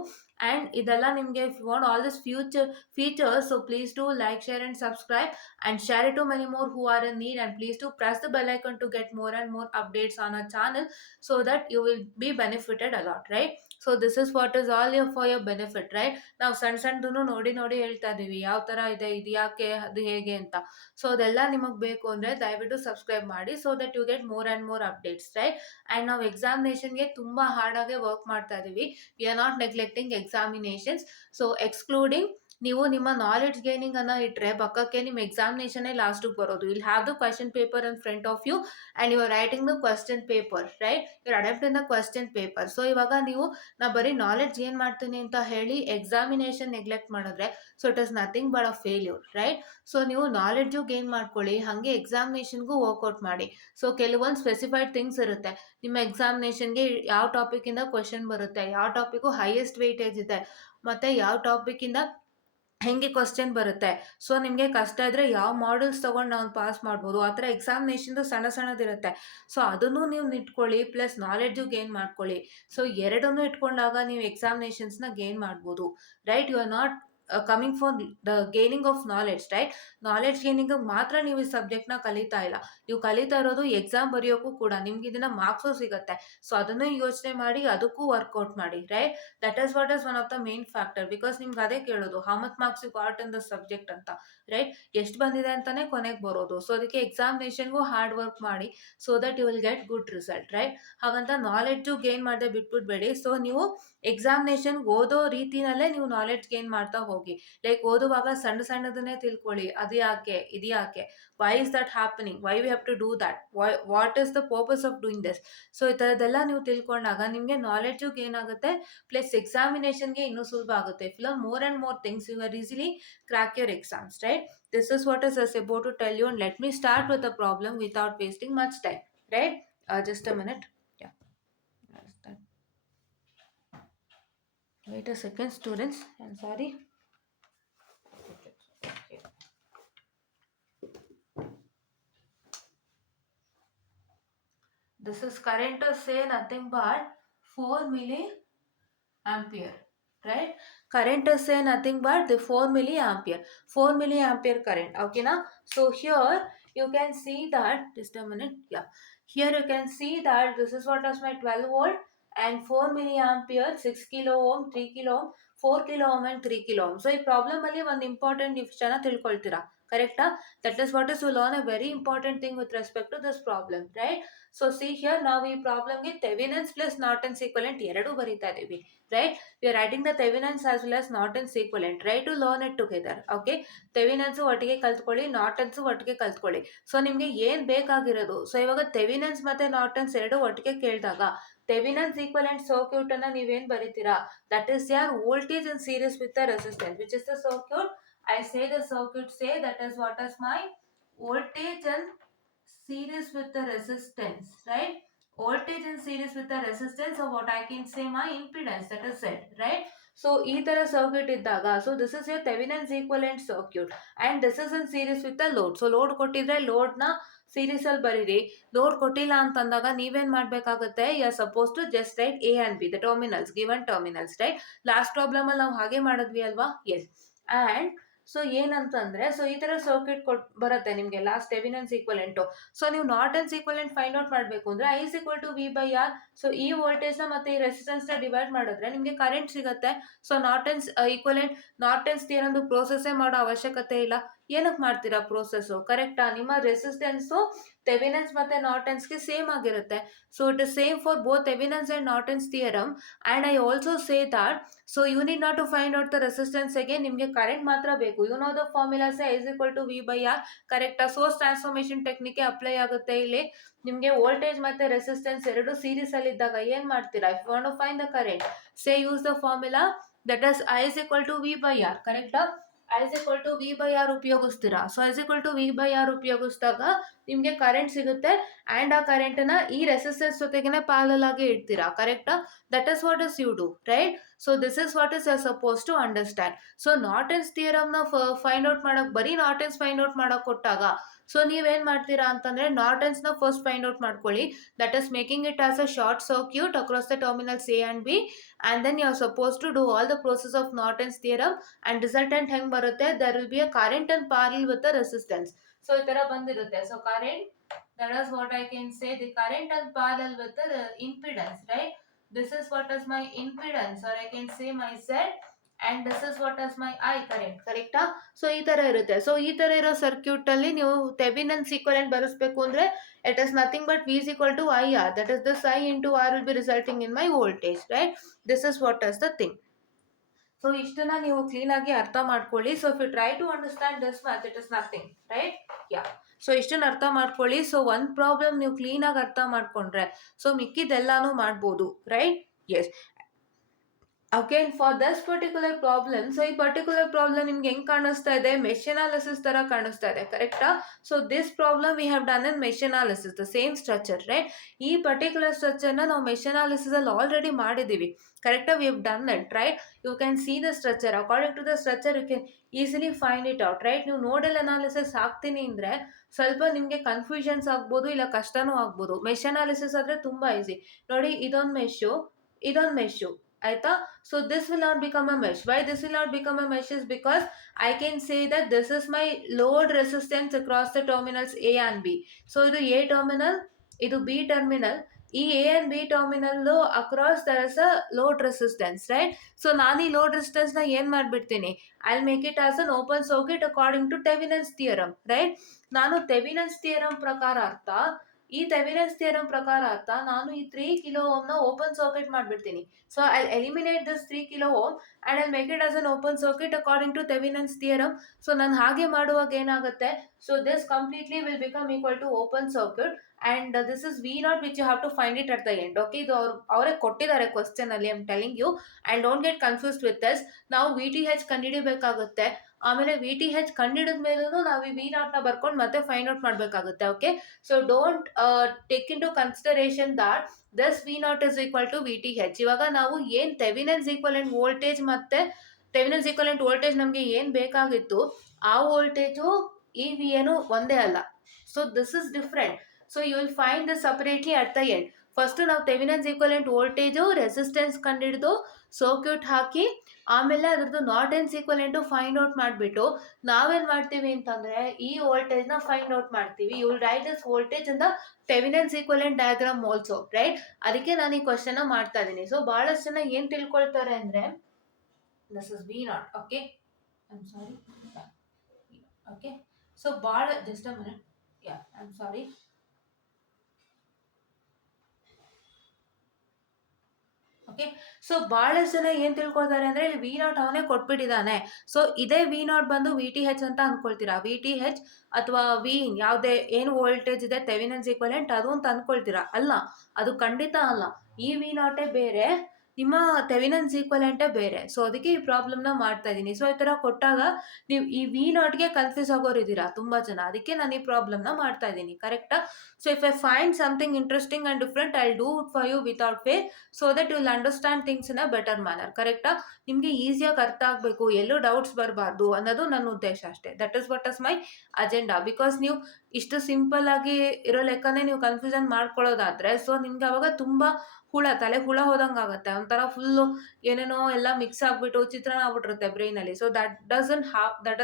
And ಇದೆಲ್ಲ ನಿಮಗೆ, if you want all this future features, so please do like, share and subscribe and share it to many more who are in need, and please do press the bell icon to get more and more updates on our channel so that you will be benefited a lot, right? So this is what is all for your benefit, right? ನಾವು ಸಣ್ಣದನ್ನು ನೋಡಿ ನೋಡಿ ಹೇಳ್ತಾ ಇದೀವಿ ಯಾವ ತರ ಇದೆ, ಇದು ಯಾಕೆ, ಅದು ಹೇಗೆ ಅಂತ. ಸೊ ಅದೆಲ್ಲ ನಿಮಗೆ ಬೇಕು ಅಂದ್ರೆ ದಯವಿಟ್ಟು ಸಬ್ಸ್ಕ್ರೈಬ್ ಮಾಡಿ, so that you get more and more updates, right? And ನಾವು ಎಕ್ಸಾಮಿನೇಷನ್ಗೆ ತುಂಬಾ ಹಾರ್ಡ್ ಆಗಿ ವರ್ಕ್ ಮಾಡ್ತಾ ಇದೀವಿ. We are not neglecting examinations. So excluding ನೀವು ನಿಮ್ಮ ನಾಲೆಡ್ಜ್ ಗೇನಿಂಗ್ ಅನ್ನ ಇಟ್ರೆ ಪಕ್ಕಕ್ಕೆ ನಿಮ್ಮ ಎಕ್ಸಾಮಿನೇಷನ್ ಲಾಸ್ಟ್ ಬರೋದು. ಇಲ್ಲಿ have the question paper in front of you and you are writing the question paper, right? You are adapting the question paper. So ಇವಾಗ ನೀವು ನಾ ಬರೀ ನಾಲೆಡ್ಜ್ ಗೇನ್ ಮಾಡ್ತೀನಿ ಅಂತ ಹೇಳಿ ಎಕ್ಸಾಮಿನೇಷನ್ ನೆಗ್ಲೆಕ್ಟ್ ಮಾಡಿದ್ರೆ, so it is nothing but a failure, right? So ನೀವು knowledge gain ಮಾಡ್ಕೊಳ್ಳಿ, ಹಾಗೆ ಎಕ್ಸಾಮಿನೇಷನ್ಗೂ ವರ್ಕೌಟ್ ಮಾಡಿ. ಸೊ ಕೆಲವೊಂದು ಸ್ಪೆಸಿಫೈಡ್ ಥಿಂಗ್ಸ್ ಇರುತ್ತೆ. ನಿಮ್ಮ ಎಕ್ಸಾಮಿನೇಷನ್ಗೆ ಯಾವ ಟಾಪಿಕಿಂದ ಕ್ವೆಶನ್ ಬರುತ್ತೆ, ಯಾವ ಟಾಪಿಕ್ಕು ಹೈಯೆಸ್ಟ್ ವೇಟೇಜ್ ಇದೆ, ಮತ್ತು ಯಾವ ಟಾಪಿಕ್ಕಿಂದ ಹೆಂಗೆ ಕ್ವಶನ್ ಬರುತ್ತೆ. ಸೊ ನಿಮಗೆ ಕಷ್ಟ ಇದ್ರೆ ಯಾವ ಮಾಡಲ್ಸ್ ತೊಗೊಂಡು ನಾವು ಪಾಸ್ ಮಾಡ್ಬೋದು, ಆ ಥರ ಎಕ್ಸಾಮಿನೇಷನ್ದು ಸಣ್ಣದಿರುತ್ತೆ. ಸೊ ಅದನ್ನು ನೀವು ಇಟ್ಕೊಳ್ಳಿ, ಪ್ಲಸ್ ನಾಲೆಡ್ಜು ಗೇನ್ ಮಾಡ್ಕೊಳ್ಳಿ. ಸೊ ಎರಡನ್ನೂ ಇಟ್ಕೊಂಡಾಗ ನೀವು ಎಕ್ಸಾಮಿನೇಷನ್ಸ್ನ ಗೇನ್ ಮಾಡ್ಬೋದು, right? You are not coming for the gaining of knowledge, right? Knowledge gaining ಮಾತ್ರ ನೀವು ಈ ಸಬ್ಜೆಕ್ಟ್ನ ಕಲಿತಾ ಇಲ್ಲ, ನೀವು ಕಲಿತಾ ಇರೋದು ಎಕ್ಸಾಮ್ ಬರೆಯೋಕ್ಕೂ ಕೂಡ. ನಿಮ್ಗೆ ಇದನ್ನ ಮಾರ್ಕ್ಸು ಸಿಗುತ್ತೆ. ಸೊ ಅದನ್ನು ಯೋಚನೆ ಮಾಡಿ, ಅದಕ್ಕೂ ವರ್ಕೌಟ್ ಮಾಡಿ, right? That is what is one of the main factor. Because ನಿಮ್ಗೆ ಅದೇ ಕೇಳೋದು, how much marks you got in the subject ಅಂತ, ರೈಟ್? ಎಷ್ಟು ಬಂದಿದೆ ಅಂತಾನೆ ಕೊನೆಗೆ ಬರೋದು. ಸೊ ಅದಕ್ಕೆ ಎಕ್ಸಾಮಿನೇಷನ್ಗೂ ಹಾರ್ಡ್ ವರ್ಕ್ ಮಾಡಿ, so that you will get good result, right? ಹಾಗಂತ ನಾಲೆಡ್ಜು ಗೇನ್ ಮಾಡದೆ ಬಿಟ್ಬಿಡ್ಬೇಡಿ. ಸೊ ನೀವು ಎಕ್ಸಾಮಿನೇಷನ್ ಓದೋ ರೀತಿನಲ್ಲೇ ನೀವು ನಾಲೆಡ್ಜ್ ಗೇನ್ ಮಾಡ್ತಾ ಹೋಗಿ. ಲೈಕ್ ಓದುವಾಗ ಸಣ್ಣದನ್ನೇ ತಿಳ್ಕೊಳ್ಳಿ, ಅದು ಯಾಕೆ, ಇದು ಯಾಕೆ, why is that happening, why we have to do that, what is the purpose of doing this. So ಈ ಥರದ್ದೆಲ್ಲ ನೀವು ತಿಳ್ಕೊಂಡಾಗ ನಿಮಗೆ ನಾಲೆಡ್ಜು ಗೇನ್ ಆಗುತ್ತೆ, ಪ್ಲಸ್ ಎಕ್ಸಾಮಿನೇಷನ್ಗೆ ಇನ್ನೂ ಸುಲಭ ಆಗುತ್ತೆ. If you more and more things you are easily crack your exams, right? This is what is about to tell you, and let me start with the problem without wasting much time, right? Just a minute. Wait a second, students. I'm sorry. This is current to say nothing but 4 milliampere, right? Current to say nothing but the 4 milliampere current. Okay, now so here you can see that, just a minute, yeah, here you can see that this is what is my 12 volt and 4 milliampere, 6 kilo ohm, 3 kilo ohm, 4 kilo ohm and 3 kilo ohm. So ಈ problem ಅಲ್ಲಿ ಒಂದು important ವಿಷಯನ ತಿಳ್ಕೊಳ್ತೀರಾ, ಕರೆಕ್ಟಾ? That is what is will learn a very important thing with respect to this problem, right? So see here, ನಾವು ಈ ಪ್ರಾಬ್ಲಮ್ಗೆ Thevenin's plus Norton's equivalent ಎರಡೂ ಬರೀತಾ ಇದೀವಿ, right? We are writing the Thevenin's as well as Norton's equivalent, right, to learn it together. Okay, Thevenin's ಒಟ್ಟಿಗೆ ಕಲ್ತ್ಕೊಳ್ಳಿ, ನಾರ್ಟನ್ಸ್ ಒಟ್ಟಿಗೆ ಕಲ್ತ್ಕೊಳ್ಳಿ. ಸೊ ನಿಮ್ಗೆ ಏನ್ ಬೇಕಾಗಿರೋದು, ಸೊ ಇವಾಗ ಥೆವೆನಿನ್ಸ್ ಮತ್ತೆ ನಾರ್ಟನ್ಸ್ ಎರಡು ಒಟ್ಟಿಗೆ ಕೇಳಿದಾಗ ಥೆವೆನಿನ್ಸ್ ಈಕ್ವಲೆಂಟ್ ಸರ್ಕ್ಯೂಟ್ ಅನ್ನ ನೀವೇನ್ ಬರೀತೀರಾ? That is your voltage in series with the resistance, which is the circuit. I say the circuit, say that is what is my voltage and series with the resistance, right? Voltage in series with the resistance, or what I can say my impedance, that is Z, right? So ಈ ತರ ಸರ್ಕ್ಯೂಟ್ ಇದ್ದಾಗ, so this is your Thevenins equivalent circuit and this is in series with the load. So load ಕೊಟ್ಟಿದ್ರೆ load ನ series ಅಲ್ಲಿ ಬರೀರಿ. Load ಕೊಟ್ಟಿಲ್ಲ ಅಂತಂದಾಗ ನೀವೇನ್ ಮಾಡ್ಬೇಕಾಗುತ್ತೆ? You are suppose to just write A and B, the terminals, given terminals, right? Last problem ಅಲ್ಲಿ ನಾವು ಹಾಗೆ ಮಾಡಿದ್ವಿ ಅಲ್ವಾ? ಎಸ್. ಅಂಡ್ ಸೊ ಏನಂತಂದ್ರೆ, ಸೊ ಈ ತರ ಸರ್ಕ್ಯೂಟ್ ಬರುತ್ತೆ ನಿಮ್ಗೆ ಲಾಸ್ಟ್ ಥೆವೆನಿನ್ಸ್ ಈಕ್ವಲೆಂಟು. ಸೊ ನೀವು ನಾರ್ಟನ್ಸ್ ಈಕ್ವಲೆಂಟ್ ಫೈಂಡ್ ಔಟ್ ಮಾಡಬೇಕು ಅಂದ್ರೆ I is equal to V by R. So ಈ ವೋಲ್ಟೇಜ್ ನ ಮತ್ತೆ ಈ ರೆಸಿಸ್ಟೆನ್ಸ್ ನ ಡಿವೈಡ್ ಮಾಡಿದ್ರೆ ನಿಮ್ಗೆ ಕರೆಂಟ್ ಸಿಗುತ್ತೆ. ಸೊ ನಾರ್ಟನ್ಸ್ ಈಕ್ವಲೆಂಟ್, ನಾರ್ಟನ್ಸ್ ಥಿಯರಮ್ ಪ್ರೋಸೆಸ್ಸೇ ಮಾಡೋ ಅವಶ್ಯಕತೆ ಇಲ್ಲ. ಏನಕ್ಕೆ ಮಾಡ್ತೀರಾ ಪ್ರೋಸೆಸ್? ಕರೆಕ್ಟಾ? ನಿಮ್ಮ ರೆಸಿಸ್ಟೆನ್ಸು ಥೆವೆನಿನ್ಸ್ ಮತ್ತೆ ನಾರ್ಟನ್ಸ್ಗೆ ಸೇಮ್ ಆಗಿರುತ್ತೆ. So it is same for both Thevenin's and Norton's theorem. And I also say that, so you need not to find out the resistance again, ನಿಮಗೆ ಕರೆಂಟ್ ಮಾತ್ರ ಬೇಕು. You know the formula, say I is equal to V by R, ಕರೆಕ್ಟಾ? Source transformation technique apply ಆಗುತ್ತೆ ಇಲ್ಲಿ. ನಿಮಗೆ ವೋಲ್ಟೇಜ್ ಮತ್ತೆ ರೆಸಿಸ್ಟೆನ್ಸ್ ಎರಡು ಸೀರೀಸ್ ಅಲ್ಲಿ ಇದ್ದಾಗ ಏನ್ ಮಾಡ್ತೀರಾ? If you want to find the current, say use the formula that is I is equal to V by R, ಕರೆಕ್ಟಾ? I is equal to V by R ಉಪಯೋಗಿಸ್ತೀರಾ. So I is equal to V by R ಉಪಯೋಗಿಸಿದಾಗ ನಿಮ್ಗೆ current ಸಿಗುತ್ತೆ ಅಂಡ್ ಆ ಕರೆಂಟ್ ನ ಈ ರೆಸಿಸ್ಟೆನ್ಸ್ ಜೊತೆಗೆ ಪ್ಯಾರಲಲ್ ಆಗಿ ಇಡ್ತೀರಾ, ಕರೆಕ್ಟಾ? That is what is you do, right? So this is what is you are suppose to understand. So Norton's theorem ನ ಫೈಂಡ್ ಔಟ್ ಮಾಡಕ್, ಬರೀ ನಾರ್ಟನ್ಸ್ ಫೈಂಡ್ ಔಟ್ ಮಾಡಕ್ ಕೊಟ್ಟಾಗ ಸೊ ನೀವೇನ್ ಮಾಡ್ತೀರಾ ಅಂತಂದ್ರೆ ನಾರ್ಟನ್ಸ್ ನ ಫಸ್ಟ್ ಫೈಂಡ್ ಔಟ್ ಮಾಡ್ಕೊಳ್ಳಿ. That is making it as a short circuit across the terminals A and B, and then you are supposed to do all the process of Norton's theorem, and resultant ಹೆಂಗ್ ಬರುತ್ತೆ? There will be a current and parallel with the resistance. So ಈ ತರ ಬಂದಿರುತ್ತೆ. So current, that is what I can say, the current and parallel with the impedance, right? This is what is my impedance, or I can say my Z, and this is what is my I current, ಕರೆಕ್ಟಾ? ಸೊ ಈ ತರ ಇರುತ್ತೆ. ಸೊ ಈ ತರ ಇರೋ ಸರ್ಕ್ಯೂಟ್ ಅಲ್ಲಿ ನೀವು Thevenin's equivalent ಬರೆಸ್ಬೇಕು ಅಂದ್ರೆ it is nothing but V is equal to IR, that is this I into R will be resulting in my voltage, right? This is what is the thing. So ಇಷ್ಟನ್ನ ನೀವು clean ಆಗಿ ಅರ್ಥ ಮಾಡ್ಕೊಳ್ಳಿ. So if you try to understand this math, it is nothing, right? Yeah. So ಇಷ್ಟನ್ನ ಅರ್ಥ ಮಾಡ್ಕೊಳ್ಳಿ. ಸೊ ಒಂದು ಪ್ರಾಬ್ಲಮ್ ನೀವು ಕ್ಲೀನ್ ಆಗಿ ಅರ್ಥ ಮಾಡ್ಕೊಂಡ್ರೆ ಸೊ ಮಿಕ್ಕಿದೆಲ್ಲಾನು ಮಾಡ್ಬೋದು, right? Yes. Okay, for this particular problem, so ಈ ಪರ್ಟಿಕ್ಯುಲರ್ ಪ್ರಾಬ್ಲಮ್ ನಿಮ್ಗೆ ಹೆಂಗ್ ಕಾಣಿಸ್ತಾ ಇದೆ? ಮೆಶ್ ಅನಾಲಿಸಿಸ್ ತರ ಕಾಣಿಸ್ತಾ ಇದೆ, ಕರೆಕ್ಟಾ? So this problem we have done in mesh analysis, the same structure, right? ಈ ಪರ್ಟಿಕ್ಯುಲರ್ ಸ್ಟ್ರಕ್ಚರ್ನ ನಾವು ಮೆಶ್ ಅನಾಲಿಸಿಸ್ ಅಲ್ಲಿ ಆಲ್ರೆಡಿ ಮಾಡಿದ್ದೀವಿ, ಕರೆಕ್ಟಾ? We have done it, right? You can see the structure. According to the structure you can easily find it out, right? ನೀವು nodal analysis ಹಾಕ್ತೀನಿ ಅಂದ್ರೆ ಸ್ವಲ್ಪ ನಿಮಗೆ ಕನ್ಫ್ಯೂಷನ್ಸ್ ಆಗ್ಬೋದು, ಇಲ್ಲ ಕಷ್ಟನೂ ಆಗ್ಬೋದು. ಮೆಶ್ ಅನಾಲಿಸಿಸ್ ಆದ್ರೆ ತುಂಬಾ ಈಸಿ. ನೋಡಿ, ಇದೊಂದು ಮೆಶ್ಶು, ಇದೊಂದು ಮೆಶ್ಶು, ಆಯ್ತಾ? So this will not become a mesh. Why this will not become a mesh is because I can say that this is my load resistance across the terminals A and B. So ಇದು A terminal, ಇದು B terminal. ಈ A and B terminal across there is a load resistance, right? So ನಾನು ಈ load resistance ನ ಏನ್ ಮಾಡ್ಬಿಡ್ತೀನಿ? I will make it as an open circuit according to Thevenin's theorem, right? ನಾನು Thevenin's theorem ಪ್ರಕಾರ ಅರ್ಥ, ಈ ಥೆವೆನಿನ್ಸ್ ಥಿಯರಮ್ ಪ್ರಕಾರ ಅರ್ಥ ನಾನು ಈ 3 ಕಿಲೋ ಓಮ್ ನ ಓಪನ್ ಸರ್ಕ್ಯೂಟ್ ಮಾಡ್ಬಿಡ್ತೀನಿ. So I eliminate this 3 kilo ohm and I make it as an open circuit according to Thevenin's theorem. So ನಾನು ಹಾಗೆ ಮಾಡುವಾಗ ಏನಾಗುತ್ತೆ? So this completely will become equal to open circuit and this is V naught which you have to find it at the end. Okay, ಇದು ಅವರೇ ಕೊಟ್ಟಿದ್ದಾರೆ question ಅಲ್ಲಿ, I am telling you, and don't get confused with this. ನಾವು VTH ಕಂಡುಹಿಡಿಬೇಕಾಗುತ್ತೆ. ಆಮೇಲೆ VTH ಕಂಡುಹಿಡಿದ ಮೇಲೂ ನಾವು ಈ V naught ನ ಬರ್ಕೊಂಡು ಮತ್ತೆ ಫೈಂಡ್ ಔಟ್ ಮಾಡಬೇಕಾಗುತ್ತೆ. Okay, so don't take in to consideration that this V naught is equal to VTH. ಇವಾಗ ನಾವು ಏನ್ ಥೆವೆನಿನ್ಸ್ ಈಕ್ವಲೆಂಟ್ ವೋಲ್ಟೇಜ್ ಮತ್ತೆ ಥೆವೆನಿನ್ಸ್ ಈಕ್ವಲೆಂಟ್ ವೋಲ್ಟೇಜ್ ನಮಗೆ ಏನ್ ಬೇಕಾಗಿತ್ತು ಆ ವೋಲ್ಟೇಜು ಈ V ಏನು ಒಂದೇ ಅಲ್ಲ. So this is different. So you will find this separately at the end. First ನಾವು ಥೆವೆನಿನ್ಸ್ ಈಕ್ವಲೆಂಟ್ ವೋಲ್ಟೇಜು ರೆಸಿಸ್ಟೆನ್ಸ್ ಕಂಡುಹಿಡಿದು ಸರ್ಕ್ಯೂಟ್ ಹಾಕಿ ಆಮೇಲೆ ಅದ್ರದ್ದು ನಾರ್ಟನ್ಸ್ ಈಕ್ವಲೆಂಟ್ ಫೈಂಡ್ ಔಟ್ ಮಾಡಿಬಿಟ್ಟು ನಾವೇನ್ ಮಾಡ್ತೀವಿ ಅಂತಂದ್ರೆ ಈ ವೋಲ್ಟೇಜ್ ನ ಫೈಂಡ್ ಔಟ್ ಮಾಡ್ತೀವಿ. You will write this voltage in the Thevenin's equivalent diagram also, right? ಅದಕ್ಕೆ ನಾನು ಈ ಕ್ವಶನ್ ಮಾಡ್ತಾ ಇದ್ದೀನಿ. ಸೊ ಬಹಳಷ್ಟು ಜನ ಏನ್ ತಿಳ್ಕೊಳ್ತಾರೆ ಅಂದ್ರೆ This is V naught. Okay. I'm sorry. Yeah. Okay. So bar, just a minute. Yeah, I'm sorry. Okay. So ಬಹಳಷ್ಟು ಜನ ಏನ್ ತಿಳ್ಕೊಳ್ತಾರೆ ಅಂದ್ರೆ ಇಲ್ಲಿ ವಿ ನಾಟ್ ಅವನೇ ಕೊಟ್ಬಿಟ್ಟಿದ್ದಾನೆ, ಸೊ ಇದೇ ವಿ ನಾಟ್ ಬಂದು ವಿ ಟಿ ಹೆಚ್ ಅಂತ ಅನ್ಕೊಳ್ತೀರಾ. ವಿ ಟಿ ಹೆಚ್ ಅಥವಾ ವಿ ಯಾವುದೇ ಏನು ವೋಲ್ಟೇಜ್ ಇದೆ ಥೆವೆನಿನ್ಸ್ ಈಕ್ವಲೆಂಟ್ ಅದು ಅಂತ ಅನ್ಕೊಳ್ತೀರಾ. ಅಲ್ಲ, ಅದು ಖಂಡಿತ ಅಲ್ಲ. ಈ ವಿ ನಾಟೇ ಬೇರೆ, ನಿಮ್ಮ ಥೆವೆನಿನ್ಸ್ ಈಕ್ವಲೆಂಟೇ ಬೇರೆ. ಸೊ ಅದಕ್ಕೆ ಈ ಪ್ರಾಬ್ಲಮ್ನ ಮಾಡ್ತಾ ಇದ್ದೀನಿ. ಸೊ ಈ ತರ ಕೊಟ್ಟಾಗ ನೀವು ಈ ವಿ ನಾಟ್ಗೆ ಕನ್ಫ್ಯೂಸ್ ಆಗೋರು ಇದ್ದೀರಾ ತುಂಬಾ ಜನ, ಅದಕ್ಕೆ ನಾನು ಈ ಪ್ರಾಬ್ಲಮ್ನ ಮಾಡ್ತಾ ಇದ್ದೀನಿ. ಕರೆಕ್ಟಾ? So if I find something interesting and different I do it for you without fail, so that you will understand things in a better manner. ಕರೆಕ್ಟಾ? ನಿಮಗೆ ಈಸಿಯಾಗಿ ಅರ್ಥ ಆಗಬೇಕು, ಎಲ್ಲೂ ಡೌಟ್ಸ್ ಬರಬಾರ್ದು ಅನ್ನೋದು ನನ್ನ ಉದ್ದೇಶ ಅಷ್ಟೇ. That is what is my agenda. Because ನೀವು ಇಷ್ಟು ಸಿಂಪಲ್ ಆಗಿ ಇರೋ ಲೆಕ್ಕನೇ ನೀವು ಕನ್ಫ್ಯೂಷನ್ ಮಾಡ್ಕೊಳ್ಳೋದಾದ್ರೆ, ಸೊ ನಿಮ್ಗೆ ಅವಾಗ ತುಂಬಾ ತಲೆ ಹುಳ ಹೋದಂಗೆ ಆಗುತ್ತೆ. ಒಂಥರ ಫುಲ್ಲು ಏನೇನೋ ಎಲ್ಲ ಮಿಕ್ಸ್ ಆಗ್ಬಿಟ್ಟು ಚಿತ್ರಾನ್ನ ಆಗ್ಬಿಟ್ಟಿರುತ್ತೆ ಬ್ರೈನಲ್ಲಿ. So that doesn't have that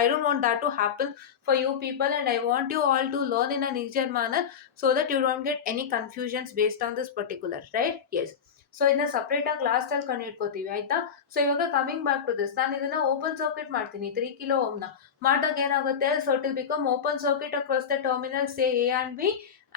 I don't want that to happen for you people, and I want you all to learn in an easier manner so that you don't get any confusions based on this particular, right? Yes. So ಇದನ್ನ ಸಪ್ರೇಟ್ ಆಗಿ ಲಾಸ್ಟ್ ಅಲ್ಲಿ ಕಂಡು ಇಟ್ಕೋತೀವಿ, ಆಯ್ತಾ? ಸೊ ಇವಾಗ coming back to this, ನಾನು ಇದನ್ನ open circuit ಮಾಡ್ತೀನಿ 3 ಕಿಲೋ ಓಮ್ನ. ಮಾಡಿದಾಗ ಏನಾಗುತ್ತೆ, so it will become open circuit across the terminals A and B,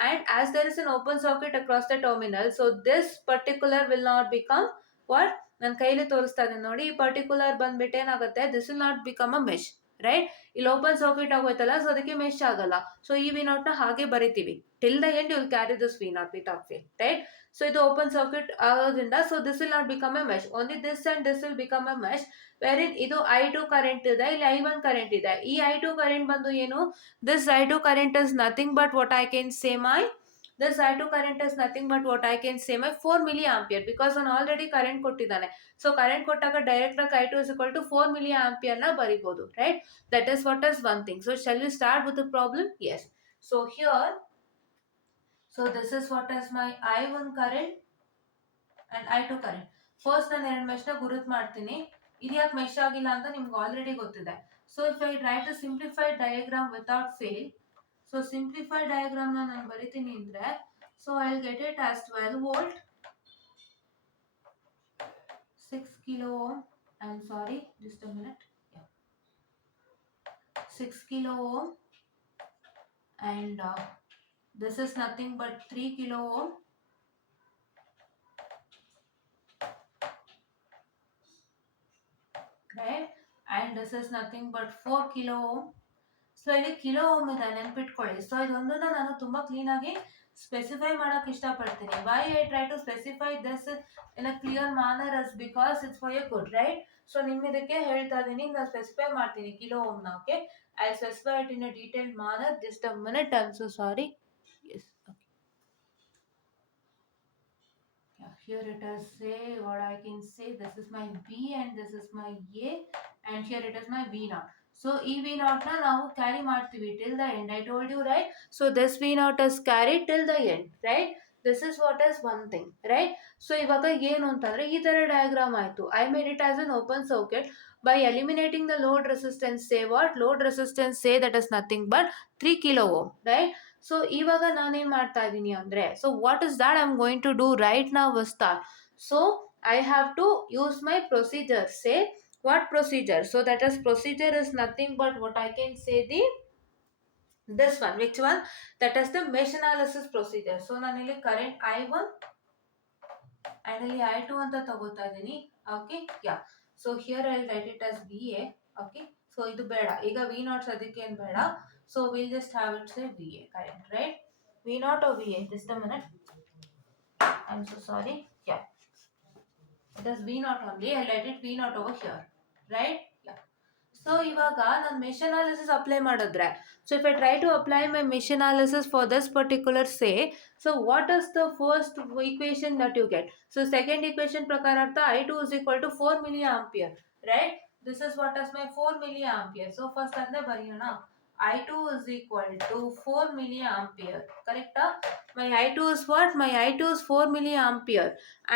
and as there is an open circuit across the terminal, so this particular will not become what ನನ್ನ ಕೈಲಿ ತೋರಿಸ್ತಾ ಇದೆ ನೋಡಿ, ಈ ಪರ್ಟಿಕ್ಯುಲರ್ ಬಂದ್ಬಿಟ್ಟು ಏನಾಗುತ್ತೆ, this will not become a mesh, right? ಇಲ್ಲಿ open circuit ಆಗೋಯ್ತಲ್ಲ, ಸೊ ಅದಕ್ಕೆ ಮೆಶ್ ಆಗಲ್ಲ. ಸೊ ಈ ವಿ ನಾಟ್ ನ ಹಾಗೆ ಬರಿತೀವಿ till the end. You will carry this V naught with fail, right? So ಇದು ಓಪನ್ ಸರ್ಕ್ಯೂಟ್ ಆಗೋದ್ರಿಂದ, so this will not become a mesh. Only this and this will become a mesh, where in ಇದು I2 current ಇದೆ, ಇಲ್ಲಿ I1 current ಇದೆ. ಈ I2 current ಬಂದು ಏನು, this I2 current is nothing but what I can say my this I2 current is nothing but what I can say my 4 milliampere, because ನಾನು already current ಕೊಟ್ಟಿದ್ದಾನೆ. So current ಕೊಟ್ಟಾಗ direct ಆಗಿ I2 is equal to 4 milliampere ನ ಬರಿಬಹುದು, right? That is what is one thing. So shall we start with the problem? Yes. So here, so this is what is my I1 current and I2 current. First ನಾನು ಎರಡು ಮೆಶ್ ನ ಗುರುತು ಮಾಡ್ತೀನಿ. ಇದು ಯಾಕೆ ಮೆಶ್ ಆಗಿಲ್ಲ ಅಂತ ನಿಮ್ಗೆ ಆಲ್ರೆಡಿ ಗೊತ್ತಿದೆ. So if I try to simplify diagram without fail, so simplify diagram ನಾನು ಬರಿತೀನಿ ಅಂದ್ರೆ, so I will get it as 12 volt, 6 kilo ohm, I am sorry, just a minute, yeah, 6 kilo ohm, and this is nothing but 3 kilo ohm, right? And this is nothing but 4 kilo ohm. So ಇಲ್ಲಿ kilo ohm ಇದೆ, ನೆನ್ಪಿಟ್ಕೊಳ್ಳಿ. ಸೊ ಇದೊಂದನ್ನ ನಾನು ತುಂಬಾ ಕ್ಲೀನ್ ಆಗಿ specify ಮಾಡಕ್ ಇಷ್ಟಪಡ್ತೀನಿ. Why I try to specify this in a clear manner is because it's for your good, right? So ನಿಮ್ ಇದಕ್ಕೆ ಹೇಳ್ತಾ ಇದೀನಿ, ನಾನು ಸ್ಪೆಸಿಫೈ ಮಾಡ್ತೀನಿ ಕಿಲೋ ಓಮ್ನ. Okay, I specify it in a detailed manner. Just a minute, I am so sorry. Yes, here it is, say what I can say, this is my B and this is my A, and here it is my V naught. So ಈ V naught ನ ನಾವು ಕ್ಯಾರಿ ಮಾಡ್ತೀವಿ till the end. I told you, right? So this V naught is carried till the end, right? This is what is one thing, right? So ಇವಾಗ ಏನು ಅಂತಂದ್ರೆ, ಈ ತರ ಡಯಾಗ್ರಾಮ್ ಆಯ್ತು. I made it as an open circuit by eliminating the load resistance. Say what? Load resistance, say that is nothing but 3 kilo ohm, right? So ಇವಾಗ ನಾನೇನ್ ಮಾಡ್ತಾ ಇದ್ದೀನಿ ಅಂದ್ರೆ, so what is that I am going to do right now is that, so I have to use my procedure. Say what procedure? So that is procedure is nothing but what I can say the this one. Which one? That is the mesh analysis procedure. So ನಾನು ಇಲ್ಲಿ current I1 and ಇಲ್ಲಿ I2 ಅಂತ ತಗೋತಾ ಇದ್ದೀನಿ. ಓಕೆ, ಯಾ. So here I right it as VA. Okay, so ಇದು ಬೇಡ ಈಗ, V not ಅದಕ್ಕೆ ಏನು ಬೇಡ. So we'll just have it say VA current, right? V naught or VA? Just a minute. I'm so sorry. Yeah, it is V naught only. I'll write it V naught over here, right? Yeah. So ಇವಾಗ ನಾನು mesh analysis apply ಮಾಡಿದ್ರೆ, so if I try to apply my mesh analysis for this particular say, so what is the first equation that you get? So second equation ಪ್ರಕಾರ ಅರ್ಥ I2 is equal to 4 milliampere, right? This is what is my 4 milliampere. So first ಅದನ್ನೇ ಬರೆಯೋಣ. I2 is equal to 4 milliampere. Correct? My I2 is what? My I2 is 4 milliampere.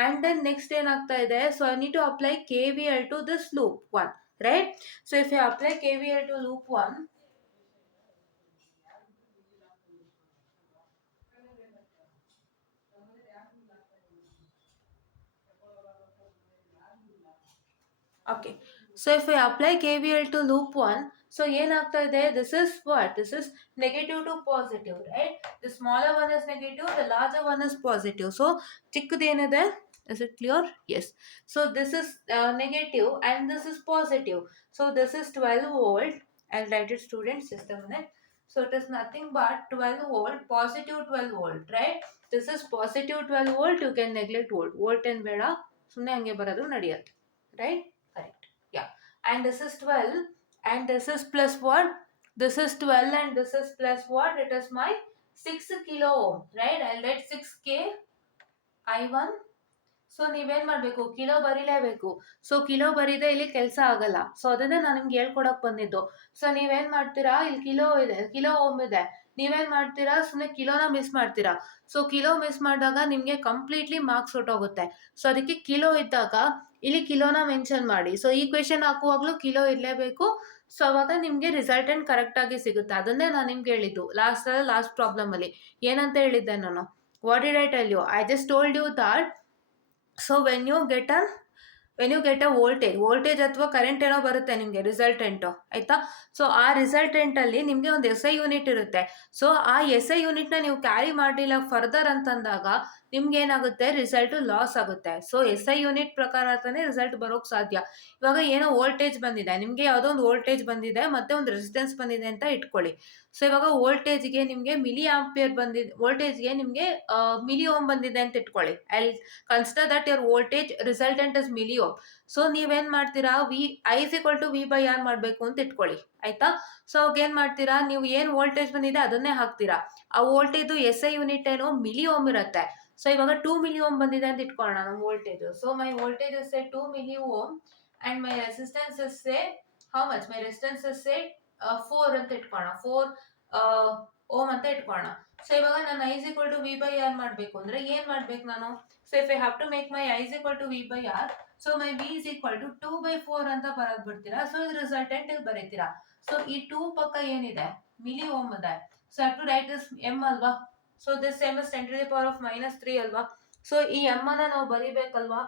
And then next ಏನಾಗ್ತಾ ಇದೆ? So I need to apply KVL to this loop 1. Right? So if you apply KVL to loop 1, Okay. So if we apply KVL to loop 1, so ಏನಾಗ್ತಾ ಇದೆ, this is what? This is negative to positive, right? The smaller one is negative, the larger one is positive. So ಚಿಕ್ಕದೇನಿದೆ, is it clear? Yes. So this is negative and this is positive. So this is 12 volt. I'll write it, students, just a minute. So it is nothing but 12 volt, positive 12 volt, right? This is positive 12 volt, you can neglect volt. Volt and ಬೇಡ, ಸುಮ್ಮನೆ ಹಂಗೆ ಬರೋದು ನಡೆಯುತ್ತೆ, right? Correct. Yeah. And this is 12 and this is plus what? This is 12 and this is plus what? It is my 6 kilo ohm, right? I'll write 6k I1. So ನೀವೇನ್ ಮಾಡ್ಬೇಕು, ಕಿಲೋ ಬರೀಲೇಬೇಕು. So kilo ಬರೀದೆ ಇಲ್ಲಿ ಕೆಲಸ ಆಗಲ್ಲ. ಸೊ ಅದನ್ನೇ ನಾನು ನಿಮ್ಗೆ ಹೇಳ್ಕೊಡಕ್ ಬಂದಿದ್ದು. ಸೊ ನೀವೇನ್ ಮಾಡ್ತೀರಾ, ಇಲ್ಲಿ ಕಿಲೋ ಇದೆ, ಕಿಲೋ ಓಮ್ ಇದೆ, ನೀವೇನ್ ಮಾಡ್ತೀರಾ, ಸುಮ್ಮನೆ ಕಿಲೋನ ಮಿಸ್ ಮಾಡ್ತೀರಾ. ಸೊ ಕಿಲೋ ಮಿಸ್ ಮಾಡಿದಾಗ ನಿಮ್ಗೆ ಕಂಪ್ಲೀಟ್ಲಿ ಮಾರ್ಕ್ಸ್ ಹೊಟ್ಟೋಗುತ್ತೆ. ಸೊ ಅದಕ್ಕೆ ಕಿಲೋ ಇದ್ದಾಗ ಇಲ್ಲಿ ಕಿಲೋನ ಮೆನ್ಷನ್ ಮಾಡಿ. ಸೊ ಈ ಕ್ವೆಶನ್ ಹಾಕುವಾಗ್ಲೂ ಕಿಲೋ ಇರಲೇಬೇಕು. ಸೊ ಅವಾಗ ನಿಮ್ಗೆ ರಿಸಲ್ಟೆಂಟ್ ಕರೆಕ್ಟ್ ಆಗಿ ಸಿಗುತ್ತೆ. ಅದನ್ನೇ ನಾನು ನಿಮ್ಗೆ ಹೇಳಿದ್ದು ಲಾಸ್ಟ್ ಪ್ರಾಬ್ಲಮ್ ಅಲ್ಲಿ ಏನಂತ ಹೇಳಿದ್ದೆ ನಾನು. What did I tell you? I just told you that so when you get a voltage ಅಥವಾ ಕರೆಂಟ್ ಏನೋ ಬರುತ್ತೆ ನಿಮಗೆ ರಿಸಲ್ಟೆಂಟು, ಆಯಿತಾ? ಸೊ ಆ ರಿಸಲ್ಟೆಂಟಲ್ಲಿ ನಿಮಗೆ ಒಂದು ಎಸ್ ಐ ಯೂನಿಟ್ ಇರುತ್ತೆ. ಸೊ ಆ ಎಸ್ ಐ ಯೂನಿಟ್ನ ನೀವು ಕ್ಯಾರಿ ಮಾಡಲಿಲ್ಲ ಫರ್ದರ್ ಅಂತಂದಾಗ ನಿಮ್ಗೆ ಏನಾಗುತ್ತೆ, ರಿಸಲ್ಟು ಲಾಸ್ ಆಗುತ್ತೆ. ಸೊ ಎಸ್ ಐ ಯೂನಿಟ್ ಪ್ರಕಾರ ಅಂತಾನೆ ರಿಸಲ್ಟ್ ಬರೋಕ್ಕೆ ಸಾಧ್ಯ. ಇವಾಗ ಏನೋ ವೋಲ್ಟೇಜ್ ಬಂದಿದೆ ನಿಮಗೆ, ಯಾವುದೋ ಒಂದು ವೋಲ್ಟೇಜ್ ಬಂದಿದೆ ಮತ್ತೆ ಒಂದು ರೆಸಿಸ್ಟೆನ್ಸ್ ಬಂದಿದೆ ಅಂತ ಇಟ್ಕೊಳ್ಳಿ. ಸೊ ಇವಾಗ ವೋಲ್ಟೇಜ್ಗೆ ನಿಮಗೆ ಮಿಲಿ ಆಂಪಿಯರ್ ಬಂದಿದೆ, ವೋಲ್ಟೇಜ್ಗೆ ನಿಮಗೆ ಮಿಲಿ ಓಮ್ ಬಂದಿದೆ ಅಂತ ಇಟ್ಕೊಳ್ಳಿ. I consider that your voltage resultant is milli ohm. So ನೀವೇನ್ ಮಾಡ್ತೀರಾ, I=V/R ಮಾಡಬೇಕು ಅಂತ ಇಟ್ಕೊಳ್ಳಿ, ಆಯ್ತಾ? ಸೊ ಅವಾಗ ಏನ್ ಮಾಡ್ತೀರಾ, ನೀವು ಏನ್ ವೋಲ್ಟೇಜ್ ಬಂದಿದೆ ಅದನ್ನೇ ಹಾಕ್ತೀರಾ. ಆ ವೋಲ್ಟೇಜ್ ಎಸ್ ಐ ಯೂನಿಟ್ ಏನೋ ಮಿಲಿ ಓಮ್ ಇರುತ್ತೆ. ಸೊ ಇವಾಗ 2 ಮಿಲಿ ಓಮ್ ಬಂದಿದೆ ಅಂತ ಇಟ್ಕೊಳ್ಳೋಣ ನಮ್ಮ voltage. So my voltage is 2 milli ohm and my resistance is how much? My resistance is 4 ಅಂತ ಇಟ್ಕೊಳ್ಳೋಣ, 4 ಓಮ್ ಅಂತ ಇಟ್ಕೊಳ್ಳೋಣ. ಸೊ ಇವಾಗ ನಾನು I=V/R ಮಾಡಬೇಕು ಅಂದ್ರೆ ಏನ್ ಮಾಡ್ಬೇಕು ನಾನು? So if I have to make my I=V/R, so my V is equal to 2/4 ಅಂತ ಬರೋದ್ ಬಿಡ್ತೀರಾ. ಸೊ ಇದು ರಿಸಲ್ಟೆಂಟ್ ಇಲ್ಲಿ ಬರೀತೀರಾ. ಸೊ ಈ 2 ಪಕ್ಕ ಏನಿದೆ, ಮಿಲಿ ಓಮ್ ಇದೆ. So have to write this M ಅಲ್ವಾ? ಸೊ ದಿಸ್ ಎಮ್ ಇಸ್ 10⁻³ ಅಲ್ವಾ? ಸೊ ಈ ಎಮ್ ಅನ್ನ ನಾವು ಬರಿಬೇಕಲ್ವಾ?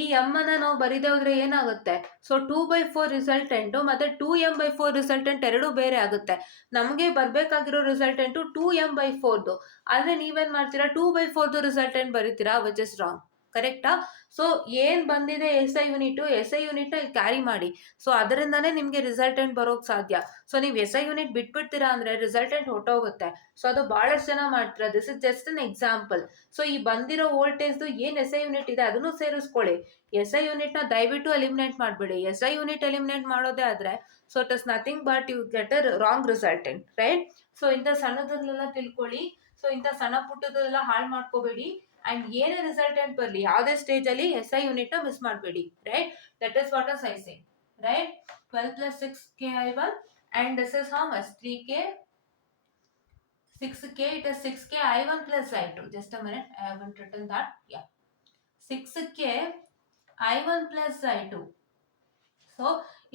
ಈ ಎಮ್ ಅನ್ನ ನಾವು ಬರೀದೇ ಹೋದ್ರೆ ಏನಾಗುತ್ತೆ? ಸೊ 2/4 ರಿಸಲ್ಟೆಂಟು ಮತ್ತೆ 2m/4 ರಿಸಲ್ಟೆಂಟ್ ಎರಡು ಬೇರೆ ಆಗುತ್ತೆ. ನಮಗೆ ಬರ್ಬೇಕಾಗಿರೋ ರಿಸಲ್ಟೆಂಟು 2m/4. ಆದ್ರೆ ನೀವೇನ್ ಮಾಡ್ತೀರಾ, 2/4 ರಿಸಲ್ಟೆಂಟ್ ಬರೀತೀರಾ, ವಿಚ್ ಇಸ್ ರಾಂಗ್. ಕರೆಕ್ಟಾ? ಸೊ ಏನ್ ಬಂದಿದೆ ಎಸ್ ಐ ಯೂನಿಟ್ ನ ಇಲ್ಲಿ ಕ್ಯಾರಿ ಮಾಡಿ. ಸೊ ಅದರಿಂದಾನೇ ನಿಮ್ಗೆ ರಿಸಲ್ಟೆಂಟ್ ಬರೋಕ್ ಸಾಧ್ಯ. ಸೊ ನೀವು ಎಸ್ ಐ ಯೂನಿಟ್ ಬಿಟ್ಬಿಡ್ತೀರಾ ಅಂದ್ರೆ ರಿಸಲ್ಟೆಂಟ್ ಹೊಟ್ಟೋಗುತ್ತೆ. ಸೊ ಅದು ಬಹಳಷ್ಟು ಜನ ಮಾಡ್ತೀರಾ. This is just an example. So ಈ ಬಂದಿರೋ ವೋಲ್ಟೇಜ್ ಏನ್ ಎಸ್ ಐ ಯೂನಿಟ್ ಇದೆ ಅದನ್ನು ಸೇರಿಸ್ಕೊಳ್ಳಿ. ಎಸ್ ಐ ಯೂನಿಟ್ ನ ದಯವಿಟ್ಟು ಎಲಿಮಿನೇಟ್ ಮಾಡಬೇಡಿ. ಎಸ್ ಐ ಯೂನಿಟ್ ಎಲಿಮಿನೇಟ್ ಮಾಡೋದೇ ಆದ್ರೆ so it is nothing but you get a wrong resultant, right? So ಇಂಥ ಸಣ್ಣದನ್ನೆಲ್ಲ ತಿಳ್ಕೊಳ್ಳಿ. ಸೊ ಇಂಥ ಸಣ್ಣ ಪುಟ್ಟದೆಲ್ಲ ಹಾಳು ಮಾಡ್ಕೋಬೇಡಿ. ಅಂಡ್ ಏನೇ ರಿಸಲ್ಟೆಂಟ್ ಬರಲಿ, ಯಾವುದೇ ಸ್ಟೇಜ್ ಅಲ್ಲಿ ಎಸ್ ಐ ಯೂನಿಟ್ ನ ಮಿಸ್ ಮಾಡಬೇಡಿ, right? That is what I say, right? 12 + 6k I1 and this is how much? 3k, 6k, it is 6k I1 plus I2. Just a minute, I haven't written that. Yeah, 6k I1 plus I2. So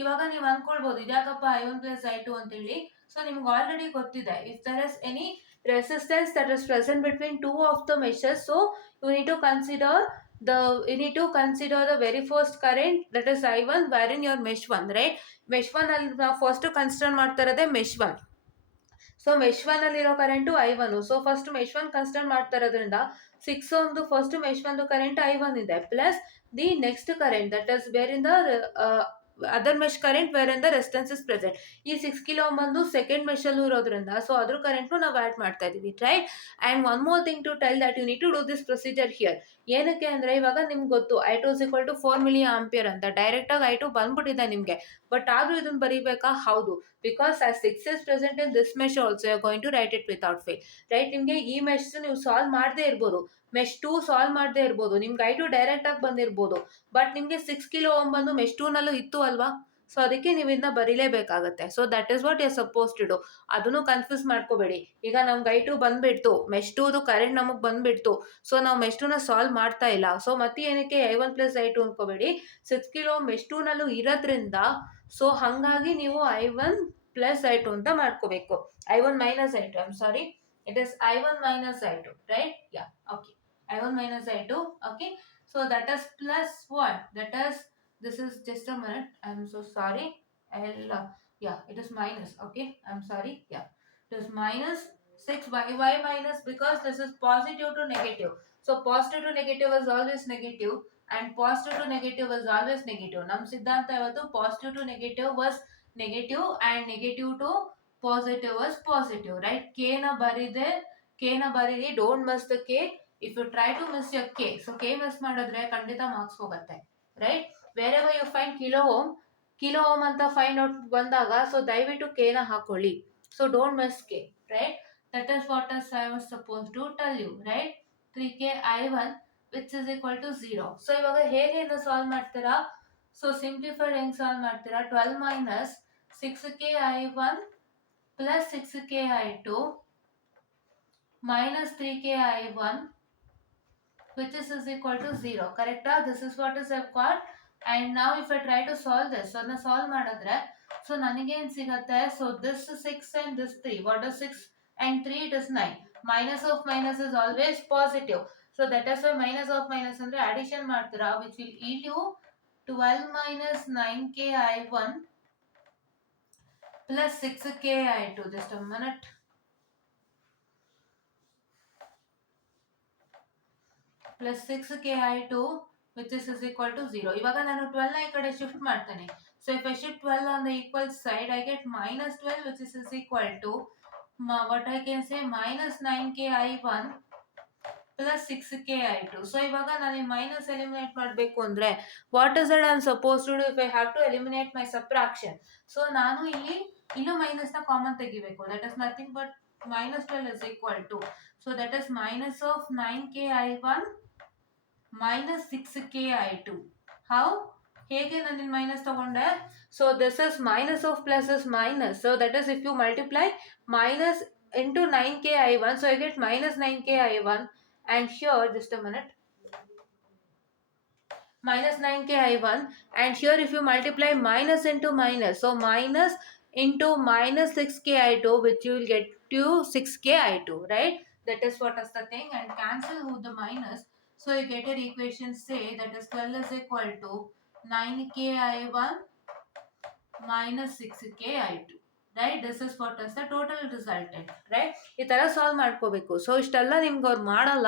ಇವಾಗ ನೀವು ಅನ್ಕೊಳ್ಬಹುದು ಇದ್ಯಾಕಪ್ಪ I1 plus I2 ಅಂತೇಳಿ. ಸೊ ನಿಮ್ಗೆ already ಗೊತ್ತಿದೆ, if there is any resistance that is present between two of the meshes, so you need to consider the very first current, that is I1, wherein your mesh 1, right? mesh 1 ಅಲ್ಲಿ ನಾವು first consider ಮಾಡ್ತಾ ಇರೋದೇ mesh 1. So mesh 1 ಅಲ್ಲಿರೋ current I1. So first mesh 1 ಕನ್ಸಿಡರ್ ಮಾಡ್ತಾ ಇರೋದ್ರಿಂದ 6 ಓಮ್ದು first mesh 1 current I1 ಇದೆ, plus the next current that is where in the other mesh current where in the resistance is present. ಈ 6 kilo ohm ಬಂದು second mesh ಅಲ್ಲೂ ಇರೋದ್ರಿಂದ so ಅದ್ರ ಕರೆಂಟ್ನು ನಾವು ಆ್ಯಡ್ ಮಾಡ್ತಾ ಇದೀವಿ, right? And one more thing to tell that you need to do this procedure here. ಏನಕ್ಕೆ ಅಂದ್ರೆ ಇವಾಗ ನಿಮ್ಗೆ ಗೊತ್ತು I2 = 4 ಮಿಲಿ ಆಂಪಿಯರ್ ಅಂತ ಡೈರೆಕ್ಟ್ ಆಗಿ I2 ಬಂದ್ಬಿಟ್ಟಿದೆ ನಿಮ್ಗೆ. ಬಟ್ ಆದ್ರೂ ಇದನ್ನ ಬರೀಬೇಕಾ? ಹೌದು, because as 6 is present in this mesh also you are going to write it without fail, right? ನಿಮ್ಗೆ ಈ ಮೆಶ್ ನೀವು ಸಾಲ್ವ್ ಮಾಡದೇ ಇರ್ಬೋದು, ಮೆಶ್ 2 ಸಾಲ್ವ್ ಮಾಡದೇ ಇರ್ಬೋದು, ನಿಮ್ಗೆ I2 ಡೈರೆಕ್ಟ್ ಆಗಿ ಬಂದಿರ್ಬೋದು, ಬಟ್ ನಿಮ್ಗೆ 6 ಕಿಲೋ ಓಮ್ ಬಂದು ಮೆಶ್ 2 ನಲ್ಲೂ ಇತ್ತು ಅಲ್ವಾ? ಸೊ ಅದಕ್ಕೆ ನೀವು ಇದನ್ನ ಬರೀಲೇಬೇಕಾಗತ್ತೆ. So that is what you are suppose to do. ಅದನ್ನು ಕನ್ಫ್ಯೂಸ್ ಮಾಡ್ಕೋಬೇಡಿ. ಈಗ ನಮ್ಗೆ I2 ಬಂದ್ಬಿಡ್ತು, ಮೆಶ್ 2ದು ಕರೆಂಟ್ ನಮಗೆ ಬಂದ್ಬಿಡ್ತು, ಸೊ ನಾವು ಮೆಶ್ 2ನ ಸಾಲ್ವ್ ಮಾಡ್ತಾ ಇಲ್ಲ. ಸೊ ಮತ್ತೆ ಏನಕ್ಕೆ I1 plus I2 ಅನ್ಕೋಬೇಡಿ, 6 ಕಿಲೋ ಮೆಶ್ 2 ನಲ್ಲೂ ಇರೋದ್ರಿಂದ ಸೊ ಹಾಗಾಗಿ ನೀವು I1 plus I2 ಅಂತ ಮಾಡ್ಕೋಬೇಕು. I1 minus I2, I'm sorry, it is I1 minus I2, right? Yeah, okay, I1 minus I2, okay. So that is plus what? That is this is just a minute, I'm so sorry. I'll yeah, it is minus. Okay, I'm sorry. Yeah, it is minus 6. Why minus? Because this is positive to negative. So positive to negative is always negative, and positive to negative is always negative. Nam siddhanta yavattu positive to negative was negative and negative to positive was positive, right? K na baride, K na baridi, don't miss the K. If you try to miss your K, so K miss ಮಾಡಿದ್ರೆ ಖಂಡಿತ ಮಾರ್ಕ್ಸ್ ಹೋಗುತ್ತೆ, right? Wherever you find kilo ohm ಅಂತ find out ಬಂದಾಗ so ದಯವಿಟ್ಟು K ನ ಹಾಕೊಳ್ಳಿ. So don't miss K, right? That is what is I was suppose to tell you, right? 3k I1 which is equal to 0. So ಇವಾಗ ಹೇಗೆ ಇದನ್ನ ಸಾಲ್ವ್ ಮಾಡ್ತೀರಾ? So simplified ಹೆಂಗ್ ಸಾಲ್ವ್ ಮಾಡ್ತೀರಾ? 12 minus 6k I1 plus 6k I2 minus 3k I1 which is equal to 0. Correct? This is what is I've got. And now if I try to solve this, so na solve ಮಾಡಿದ್ರೆ so ನನಗೆ ಏನು ಸಿಗುತ್ತೆ? So this 6 and this 3. What is 6 and 3? It is 9. Minus of minus is always positive. So that is why minus of minus ಅಂದ್ರೆ addition ಮಾಡ್ತೀರಾ, which will yield you 12 minus 9k I1 plus 6k I2. Just a minute. Plus 6k I2 which is equal to 0. ಇವಾಗ ನಾನು 12 ನ ಈ ಕಡೆ ಶಿಫ್ಟ್ ಮಾಡ್ತೇನೆ. So if I shift 12 on the equal side, I get minus 12 which is equal to what I can say minus 9k I1 plus 6k I2. So ಇವಾಗ ನಾನು ಈ minus eliminate ಮಾಡಬೇಕು ಅಂದ್ರೆ what is it I am suppose to do if I have to eliminate my subtraction? So ನಾನು ಇಲ್ಲಿ ಇಲ್ಲೂ minus ನ common ತೆಗಿಬೇಕು. That is nothing but minus 12 is equal to, so that is minus of 9k I1 minus 6k I2. How? ಹೇಗೆ ನಾನು minus ತಗೊಂಡೆ? So this is minus of plus is minus. So that is if you multiply minus into 9k I1, so I get minus 9k I1, and here just a minute, minus 9k I1, and here if you multiply minus into minus, so minus into minus 6k I2, which you will get to 6k I2, right? That is what is the thing, and cancel with the minus, so you get your equation say that is 12 is equal to 9k I1 minus 6k I2, right? This is what is the total resultant, right? ಈ ತರ ಸಾಲ್ವ್ ಮಾಡ್ಕೋಬೇಕು. ಸೊ ಇಷ್ಟೆಲ್ಲ ನಿಮ್ಗೆ ಅವ್ರು ಮಾಡಲ್ಲ,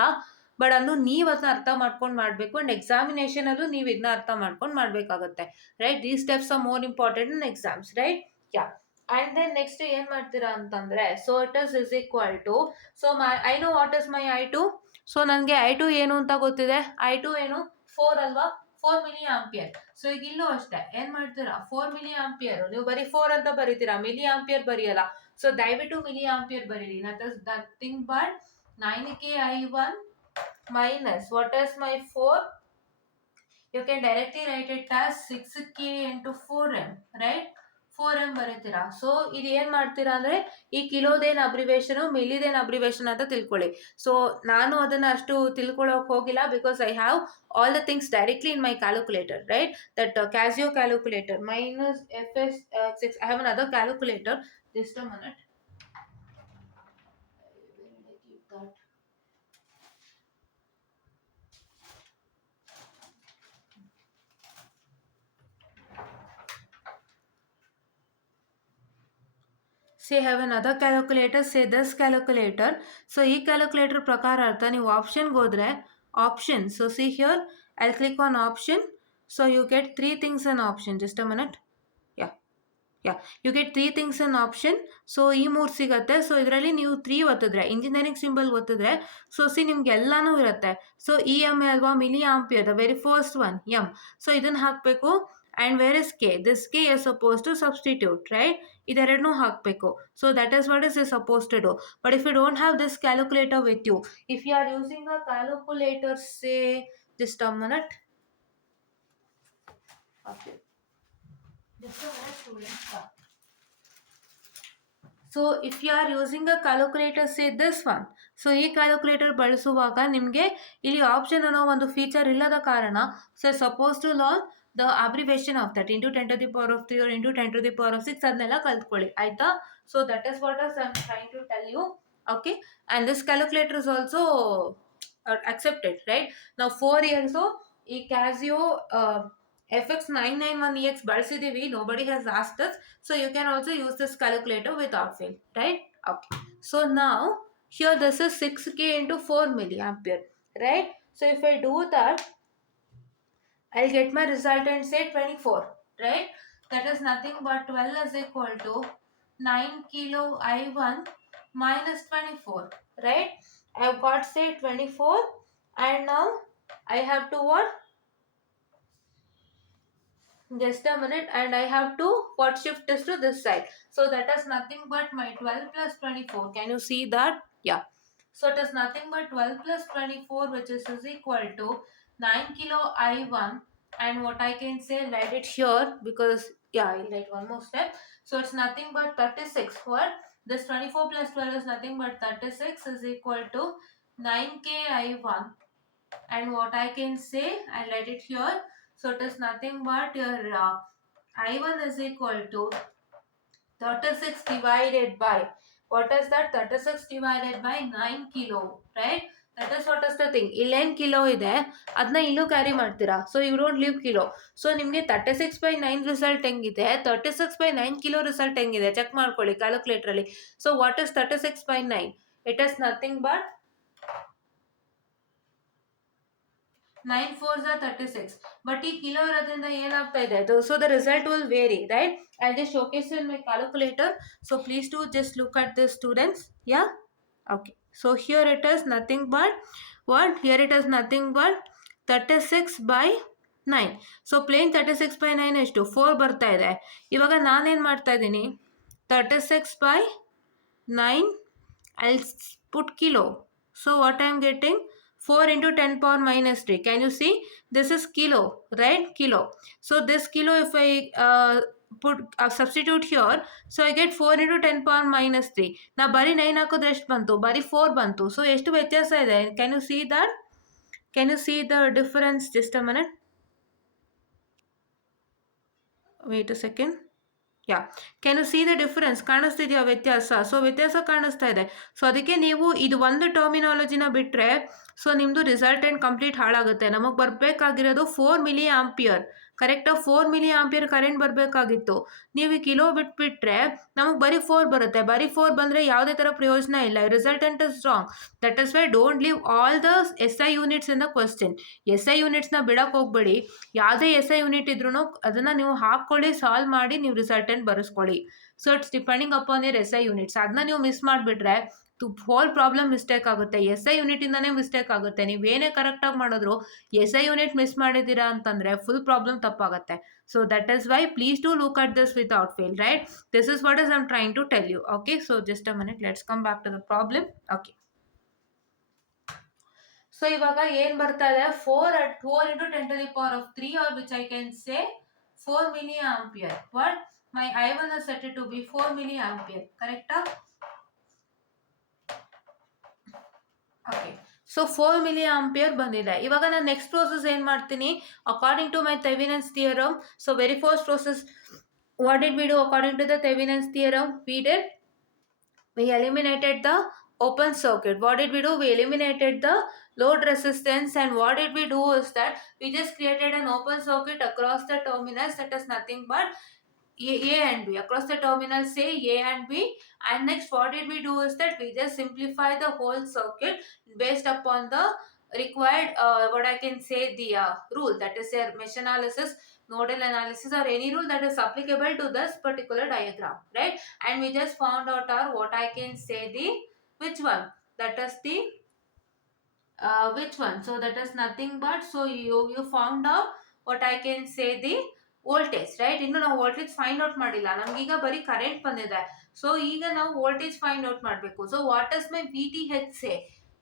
ಬಟ್ ಅದು ನೀವು ಅದನ್ನ ಅರ್ಥ ಮಾಡ್ಕೊಂಡು ಮಾಡಬೇಕು, ಅಂಡ್ ಎಕ್ಸಾಮಿನೇಷನ್ ಅಲ್ಲೂ ನೀವು ಇದನ್ನ ಅರ್ಥ ಮಾಡ್ಕೊಂಡು ಮಾಡಬೇಕಾಗುತ್ತೆ, right? These steps are more important in exams, right? Yeah. And then next ಏನ್ ಮಾಡ್ತೀರಾ ಅಂತಂದ್ರೆ, so it is equal to, so I know what is my I2. So ನನಗೆ I2 ಏನು ಅಂತ ಗೊತ್ತಿದೆ. I2 ಏನು? 4 ಅಲ್ವಾ? 4 ಮಿಲಿ ಆಂಪಿಯರ್. ಸೊ ಈಗ ಇಲ್ಲೂ ಅಷ್ಟೇ ಏನ್ ಮಾಡ್ತೀರಾ? 4 ಮಿಲಿ ಆಂಪಿಯರ್. ನೀವು ಬರೀ 4 ಅಂತ ಬರೀತೀರಾ, ಮಿಲಿ ಆಂಪಿಯರ್ ಬರೆಯಲ್ಲ. ಸೊ ದಯವಿಟ್ಟು ಮಿಲಿ ಆಂಪಿಯರ್ ಬರೀರಿ. Nothing but 9k I1 minus what is my 4? You can directly write it as 6k into 4m, right? 4m ಬರೀತೀರಾ. ಸೊ ಇದು ಏನ್ ಮಾಡ್ತೀರಾ ಅಂದ್ರೆ ಈ ಕಿಲೋದೇನ್ ಅಬ್ರಿವೇಶನ್, ಮಿಲಿದೇನ್ ಅಬ್ರಿವೇಶನ್ ಅಂತ ತಿಳ್ಕೊಳ್ಳಿ. ಸೊ ನಾನು ಅದನ್ನ ಅಷ್ಟು ತಿಳ್ಕೊಳ್ಳೋಕೆ ಹೋಗಿಲ್ಲ, because I have all the things directly in my calculator, right? That casino calculator minus fs 6. I have another calculator. Just a minute. Where did I keep that? Say have another calculator, say this calculator. So ಈ ಕ್ಯಾಲ್ಕುಲೇಟರ್ ಪ್ರಕಾರ ಅರ್ಥ, ನೀವು ಆಪ್ಷನ್ಗೆ ಹೋದ್ರೆ option, so see here I'll click on option. So you get 3 things in option. Just a minute. Yeah, you get 3 things in option. So ಈ 3 ಸಿಗತ್ತೆ. ಸೊ ಇದರಲ್ಲಿ ನೀವು 3 ಒತ್ತಿದ್ರೆ, ಇಂಜಿನಿಯರಿಂಗ್ ಸಿಂಬಲ್ ಒತ್ತಿದ್ರೆ, ಸೊ ನಿಮ್ಗೆ ಎಲ್ಲಾನು ಇರುತ್ತೆ. ಸೊ ಇ ಎಮ್ ಅಲ್ವಾ, milli ampere, the very first one M. So ಇದನ್ನ ಹಾಕಬೇಕು. And where is K? This K is suppose to substitute, right? ಇದೆರಡನ್ನೂ ಹಾಕಬೇಕು. So that is what is suppose to do. But if you don't have this calculator with you, if you are using a calculator, say just a minute. Okay. So if you are using a calculator, say this one. So ಈ calculator ಬಳಸುವಾಗ ನಿಮಗೆ ಇಲ್ಲಿ option ಅನ್ನೋ ಒಂದು feature ಇಲ್ಲದ ಕಾರಣ, so suppose to learn the abbreviation of that into 10 to the power of 3 or into 10 to the power of 6, ಅದನ್ನೆಲ್ಲ ಕಲ್ತ್ಕೊಳ್ಳಿ, ಆಯ್ತಾ? So that is what I am trying to tell you. Okay, and this calculator is also accepted, right? Now 4 years ಈ Casio fx991ex ಬಳಸಿದೀವಿ, nobody has asked us, so you can also use this calculator without fail, right? Okay, so now here this is 6k into 4 milliampere, right? So if I do that, I'll get my resultant, say 24, right? That is nothing but 12 is equal to 9 kilo I1 minus 24, right? I've got, say, 24, and now I have to what? Just a minute, and I have to what, shift this to this side. So that is nothing but my 12 plus 24. Can you see that? Yeah. So it is nothing but 12 plus 24, which is equal to 9 kilo I1. And what I can say, write it here, because yeah, I'll write one more step. So it's nothing but 36. What? This 24 plus 12 is nothing but 36 is equal to 9k I1. And what I can say, I'll write it here. So it is nothing but your I1 is equal to 36 divided by, what is that? 36 divided by 9 kilo, right? That is what is the thing. Illen kilo ide, adna illu carry ಮಾಡ್ತೀರಾ. So you don't leave kilo. So ನಿಮಗೆ 36/9 ರಿಸಲ್ಟ್ ಹೆಂಗಿದೆ, 36/9 kilo result ಹೆಂಗಿದೆ ಚೆಕ್ ಮಾಡ್ಕೊಳ್ಳಿ ಕ್ಯಾಲ್ಕುಲೇಟರ್ ಅಲ್ಲಿ. So what is 36/9? It is nothing but 9 4s are 36. But ಈ ಕಿಲೋ ಇರೋದ್ರಿಂದ ಏನಾಗ್ತಾ ಇದೆ, so the result will vary, right? I'll just showcase in my calculator. So please do just look at this, students. Yeah. Okay. So here it is nothing but what? Here it is nothing but 36 by 9. So plain 36 by 9 ಎಷ್ಟು 4 ಬರ್ತಾ ಇದೆ. ಇವಾಗ ನಾನೇನು ಮಾಡ್ತಾ ಇದ್ದೀನಿ, 36 by 9, I'll put kilo. So what I am getting, 4 into 10 power minus 3. Can you see? This is kilo, right? Kilo. So this kilo, if I put substitute here, so I get 4 into 10 power minus 3. Now bari 9 ಹಾಕಿದ್ರೆ ಎಷ್ಟು ಬಂತು, ಬರೀ 4 ಬಂತು. So ಎಷ್ಟು ವ್ಯತ್ಯಾಸ ಇದೆ? Can you see that? Can you see the difference? Just a minute. Wait a second. Yeah, can you see the difference? ಕಾಣಿಸ್ತಿದೆಯಾ ವ್ಯತ್ಯಾಸ? ಸೊ ವ್ಯತ್ಯಾಸ ಕಾಣಿಸ್ತಾ ಇದೆ. ಸೊ ಅದಕ್ಕೆ ನೀವು ಇದು ಒಂದು ಟರ್ಮಿನಾಲಜಿನ ಬಿಟ್ಟರೆ ಸೊ ನಿಮ್ಮದು ರಿಸಲ್ಟೆಂಟ್ ಕಂಪ್ಲೀಟ್ ಹಾಳಾಗುತ್ತೆ. ನಮಗೆ ಬರಬೇಕಾಗಿರೋದು 4 ಮಿಲಿ ಆಂಪಿಯರ್, ಕರೆಕ್ಟಾಗಿ 4 ಮಿಲಿ ಆಂಪಿಯರ್ ಕರೆಂಟ್ ಬರಬೇಕಾಗಿತ್ತು. ನೀವು ಈ ಕಿಲೋ ಬಿಟ್ಬಿಟ್ರೆ ನಮಗೆ ಬರೀ 4 ಬರುತ್ತೆ. ಬರೀ 4 ಬಂದರೆ ಯಾವುದೇ ಥರ ಪ್ರಯೋಜನ ಇಲ್ಲ. Resultant is wrong. That is why don't leave all the S I units in the question. S I ಯೂನಿಟ್ಸ್ನ ಬಿಡಕ್ಕೆ ಹೋಗ್ಬೇಡಿ. ಯಾವುದೇ ಎಸ್ ಐ ಯೂನಿಟ್ ಇದ್ರೂ ಅದನ್ನು ನೀವು ಹಾಕ್ಕೊಳ್ಳಿ, ಸಾಲ್ವ್ ಮಾಡಿ ನೀವು ರಿಸಲ್ಟೆಂಟ್ ಬರೆಸ್ಕೊಳ್ಳಿ. So it's depending upon your S I units. ಅದನ್ನ ನೀವು ಮಿಸ್ ಮಾಡಿಬಿಟ್ರೆ ಹೋಲ್ ಪ್ರಾಬ್ಲಮ್ ಮಿಸ್ಟೇಕ್ ಆಗುತ್ತೆ. ಎಸ್ ಐ ಯೂನಿಟಿಂದನೇ ಮಿಸ್ಟೇಕ್ ಆಗುತ್ತೆ. ನೀವೇನೇ ಕರೆಕ್ಟಾಗಿ ಮಾಡಿದ್ರು ಎಸ್ ಐ ಯೂನಿಟ್ ಮಿಸ್ ಮಾಡಿದ್ದೀರಾ ಅಂತಂದರೆ ಫುಲ್ ಪ್ರಾಬ್ಲಮ್ ತಪ್ಪಾಗುತ್ತೆ. So that is why please do look at this without fail, right? This is what is I am trying to tell you. Okay, so just a minute, let's come back to the problem. Okay, so ಇವಾಗ ಏನು ಬರ್ತಾ ಇದೆ, 4 into 10 to the power of 3, or which I can say 4 milliampere. What? My I1 is set to be 4 milliampere. Correct? Okay, so 4 milli ampere ಬಂದಿದೆ. ಇವಾಗ ನಾನು next process ಏನು ಮಾಡ್ತೀನಿ, according to my Thevenin's theorem. So very first process, what did we do according to the Thevenin's theorem? We eliminated the open circuit. What did we do? We eliminated the load resistance, and what did we do is that we just created an open circuit across the terminals, that is nothing but A and B. Across the terminals, say A and B. And next what did we do is that we just simplify the whole circuit based upon the required what I can say the rule, that is a mesh analysis, nodal analysis, or any rule that is applicable to this particular diagram, right? And we just found out our what I can say the which one, that is the which one. So that is nothing but, so you found out what I can say the voltage, right? ಇನ್ನು ನಾವು voltage find out ಮಾಡಿಲ್ಲ, ನಮಗೀಗ ಬರೀ ಕರೆಂಟ್ ಬಂದಿದೆ. So ಈಗ ನಾವು voltage find out ಮಾಡಬೇಕು. So what is my V T H say?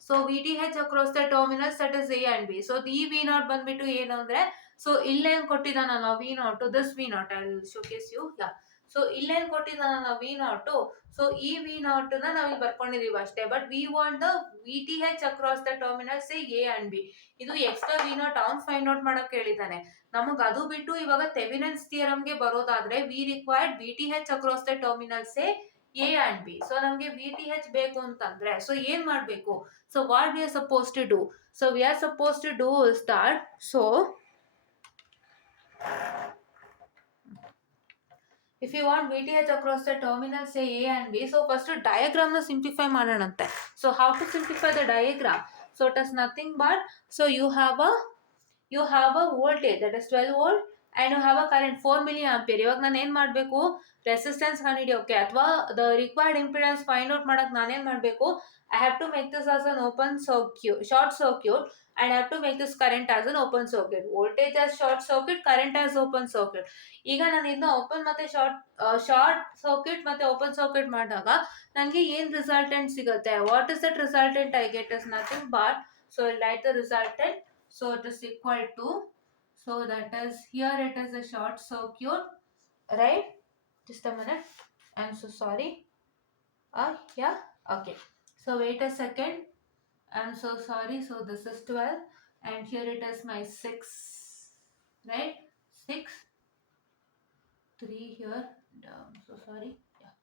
So V T H across the terminals, that is A and B. So ಈ ವಿ ನಾಟ್ ಬಂದ್ಬಿಟ್ಟು ಏನು ಅಂದರೆ, ಸೊ ಇಲ್ಲೇನು ಕೊಟ್ಟಿದ್ದಾನಲ್ಲ V naught, this V naught, I will showcase you. Yeah, so ಇಲ್ಲೇನು ಕೊಟ್ಟಿದ್ದಾನಲ್ಲ V naught, so ಈ V ನಾಟನ್ನ ನಾವಿಲ್ಲಿ ಬರ್ಕೊಂಡಿದೀವಿ ಅಷ್ಟೇ. But we want the V T H across the terminals A and B. ಇದು ಎಕ್ಸ್ಟ್ರಾ ವಿ ನಾಟ್ ಅವ್ನು find out ಮಾಡೋಕೆ ಹೇಳಿದ್ದಾನೆ. ನಮಗೆ ಅದು ಬಿಟ್ಟು ಇವಾಗ ಥೆವೆನಿನ್ಸ್ ಥಿಯರಮ್ಗೆ ಬರೋದಾದ್ರೆ we required V T H across the terminals A and B. So ನಮಗೆ ವಿ ಟಿ ಹೆಚ್ ಬೇಕು ಅಂತಂದ್ರೆ ಸೊ ಏನ್ ಮಾಡಬೇಕು? So what we are suppose to do? So we are suppose to do is that, so If you want VTH across the terminal, say A and B, so first diagram na simplify ಮಾಡೋಣಂತೆ. So how to simplify the diagram? So it is nothing but, so you have a voltage that is 12 volt and you have a current 4 milliampere. ಇವಾಗ ನಾನು ಏನು ಮಾಡಬೇಕು, ರೆಸಿಸ್ಟೆನ್ಸ್ ಕಂಡುಹಿಡಿಯೋಕೆ ಅಥವಾ the required impedance find out ಮಾಡಕ್ಕೆ ನಾನೇನು ಮಾಡಬೇಕು, I have to make this as an open circuit, short circuit, and I have to make this current as an open circuit. Voltage as short circuit, current as open circuit. ಈಗ ನಾನು ಇದನ್ನ ಓಪನ್ ಮತ್ತೆ short circuit ಮತ್ತೆ open circuit ಮಾಡಿದಾಗ ನನಗೆ ಏನು ರಿಸಲ್ಟೆಂಟ್ ಸಿಗುತ್ತೆ, what is that resultant I get is nothing but, so light the resultant. So it is equal to, so that is, here it is a short circuit, right? Just a minute, I'm so sorry. Yeah, okay. So wait a second, I'm so sorry. So this is 12 and here it is my 6, right? 6, 3 here, I'm so sorry. Yeah.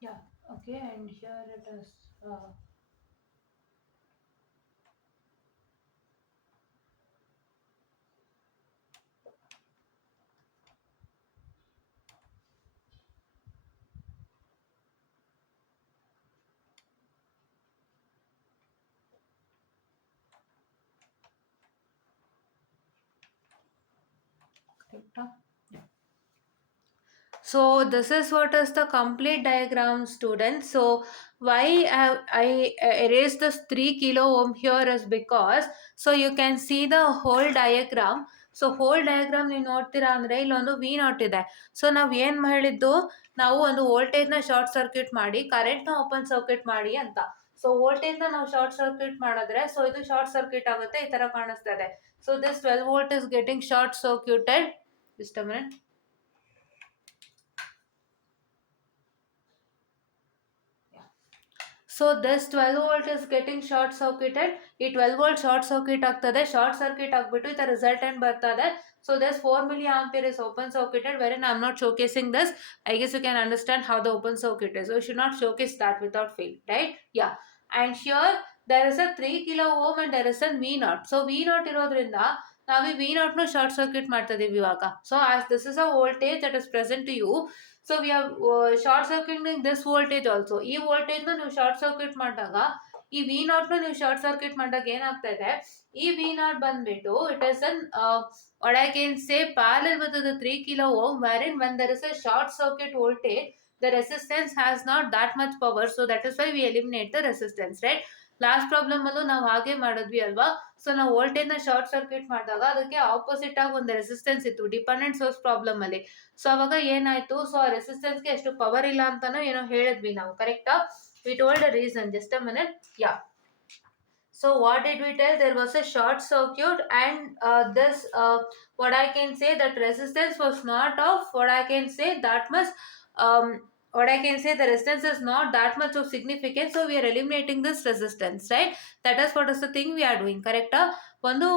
Yeah, okay, and here it is. Correct? Yeah. So this is what is the complete diagram, students. So why I erased this 3 kilo ohm here is because, so you can see the whole diagram. So whole diagram ನೀವು ನೋಡ್ತೀರಾ ಅಂದರೆ ಇಲ್ಲೊಂದು V not ಇದೆ. ಸೊ ನಾವು ಏನು ಹೇಳಿದ್ದು, ನಾವು ಒಂದು ವೋಲ್ಟೇಜ್ನ ಶಾರ್ಟ್ ಸರ್ಕ್ಯೂಟ್ ಮಾಡಿ ಕರೆಂಟ್ನ ಓಪನ್ ಸರ್ಕ್ಯೂಟ್ ಮಾಡಿ ಅಂತ. ಸೊ ವೋಲ್ಟೇಜ್ನ ನಾವು ಶಾರ್ಟ್ ಸರ್ಕ್ಯೂಟ್ ಮಾಡಿದ್ರೆ, ಸೊ ಇದು ಶಾರ್ಟ್ ಸರ್ಕ್ಯೂಟ್ ಆಗುತ್ತೆ, ಈ ಥರ ಕಾಣಿಸ್ತಾ ಇದೆ. So this 12 volt is getting short circuited. Just a minute. So this 12 volt is getting short circuited. ಈ 12 ವೋಲ್ಟ್ ಶಾರ್ಟ್ ಸರ್ಕ್ಯೂಟ್ ಆಗ್ತದೆ, ಶಾರ್ಟ್ ಸರ್ಕ್ಯೂಟ್ ಆಗಿಬಿಟ್ಟು ಈ ಥರ ರಿಸಲ್ಟೆಂಟ್ ಬರ್ತದೆ. So this 4 milliampere is open circuited, wherein I am not showcasing this. I guess you can understand how the open circuit is. So you should not showcase that without fail, right? Yeah. And here there is a 3 kilo ohm and there is a V naught. So V naught ಇರೋದ್ರಿಂದ ನಾವು ಈ V naught ನು short circuit ಮಾಡ್ತಾ ಇದೀವಿ ಇವಾಗ. So as this is a voltage that is present to you, so we or short circuiting this voltage also. ಈ ವೋಲ್ಟೇಜ್ನ ನೀವು ಶಾರ್ಟ್ ಸರ್ಕ್ಯೂಟ್ ಮಾಡಿದಾಗ, ಈ ವಿ ನಾಟ್ನ ನೀವು ಶಾರ್ಟ್ ಸರ್ಕ್ಯೂಟ್ ಮಾಡಿದಾಗ ಏನಾಗ್ತಾ ಇದೆ, ಈ ವಿ ನಾಟ್ ಬಂದ್ಬಿಟ್ಟು it is an what I can say parallel with the 3 kilo ohm, wherein when there is a short circuit voltage, the resistance has not that much power, so that is why we eliminate the resistance, right? Last problem ಅಲ್ಲೂ ನಾವು ಹಾಗೆ ಮಾಡಿದ್ವಿ ಅಲ್ವಾ. ಸೊ ನಾವು ವೋಲ್ಟೇಜ್ನ short circuit ಮಾಡಿದಾಗ ಅದಕ್ಕೆ ಆಪೋಸಿಟ್ ಆಗಿ ಒಂದು ರೆಸಿಸ್ಟೆನ್ಸ್ ಇತ್ತು ಡಿಪೆಂಡೆಂಟ್ ಸೋರ್ಸ್ ಪ್ರಾಬ್ಲಮ್ ಅಲ್ಲಿ. ಸೊ ಅವಾಗ ಏನಾಯ್ತು, ಸೊ ಆ ರೆಸಿಸ್ಟೆನ್ಸ್ಗೆ ಎಷ್ಟು ಪವರ್ ಇಲ್ಲ ಅಂತಾನೋ ಏನೋ ಹೇಳಿದ್ವಿ ನಾವು, ಕರೆಕ್ಟಾ? V told a reason. Just a minute. Yeah. So what did we tell? There was a short circuit and this what I can say, that resistance was not of what I can say that much, what I can say, the resistance is not that much of significance, so we are eliminating this resistance, right? That is what is the thing we are doing, correct? ಒಂದು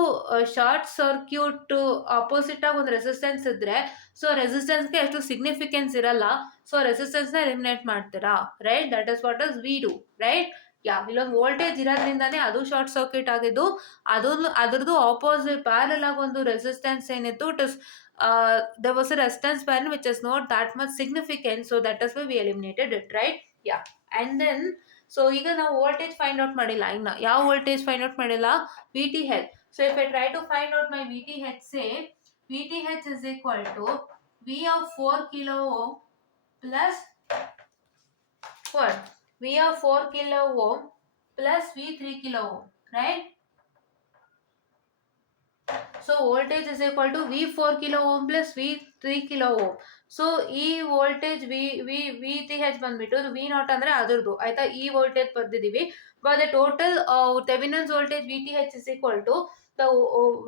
short circuit opposite ಆಗಿ ಒಂದು resistance ಇದ್ರೆ, so ರೆಸಿಸ್ಟೆನ್ಸ್ಗೆ ಅಷ್ಟು significance ಇರಲ್ಲ, so ರೆಸಿಸ್ಟೆನ್ಸ್ನ eliminate ಮಾಡ್ತೀರಾ, right? That is what is we do, right? Yeah. ಇಲ್ಲೊಂದು ವೋಲ್ಟೇಜ್ ಇರೋದ್ರಿಂದಾನೇ ಅದು ಶಾರ್ಟ್ ಸರ್ಕ್ಯೂಟ್ ಆಗಿದ್ದು, ಅದ್ರದ್ದು ಆಪೋಸಿಟ್ ಪ್ಯಾರಲ್ ಆಗಿ ಒಂದು ರೆಸಿಸ್ಟೆನ್ಸ್ ಏನಿತ್ತು, it is there was a resistance pattern which is not that much significant, so that is why we eliminated it, right? Yeah. And then so ಈಗ ನಾವು ವೋಲ್ಟೇಜ್ ಫೈಂಡ್ ಔಟ್ ಮಾಡಿಲ್ಲ, ಇನ್ನು ಯಾವ ವೋಲ್ಟೇಜ್ ಫೈಂಡ್ ಔಟ್ ಮಾಡಿಲ್ಲ, V T H. So if I try to find out my V T H, say V T H is equal to V of 4 kilo ohm plus what, v of 4 kilo ohm plus v 3 kilo ohm, right? So voltage is equal to v 4 kilo ohm plus v 3 kilo ohm. So ಈ voltage V T H ಬಂದ್ಬಿಟ್ಟು V naught ಅಂದ್ರೆ ಅದ್ರದ್ದು ಆಯ್ತಾ, ಈ voltage ಬರ್ದಿದೀವಿ. But the total Thevenin's voltage V T H is equal to the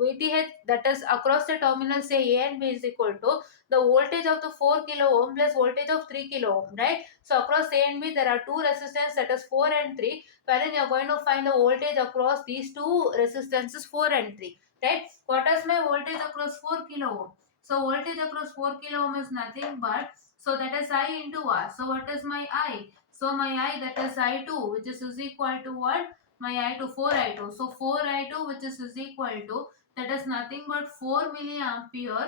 VTH that is across the terminals say A and B is equal to the voltage of the 4 kilo ohm plus voltage of 3 kilo ohm, right? So across A and B there are two resistance, that is 4 and 3, wherein you are going to find the voltage across these two resistances 4 and 3, right? What is my voltage across 4 kilo ohm? So voltage across 4 kilo ohm is nothing but, so that is I into R. So what is my I? So my I, that is I2, which is equal to what? My I2, 4I2. So 4I2, which is equal to, that is nothing but 4 milliampere,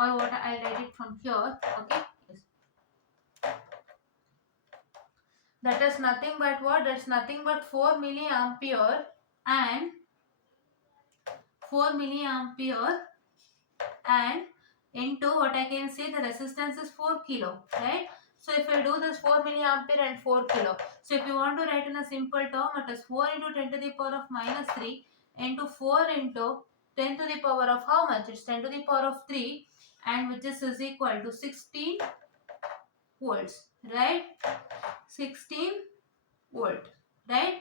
or what I'll write it from here, okay? Yes. That is nothing but what? That's nothing but 4 milliampere and 4 milliampere and into what I can say, the resistance is 4 kilo, right? So if I do this 4 milliampere and 4 kilo, so if you want to write in a simple term, it is 4 into 10 to the power of minus 3 into 4 into 10 to the power of how much? It's 10 to the power of 3, and which is equal to 16 volts, right? 16 volt, right?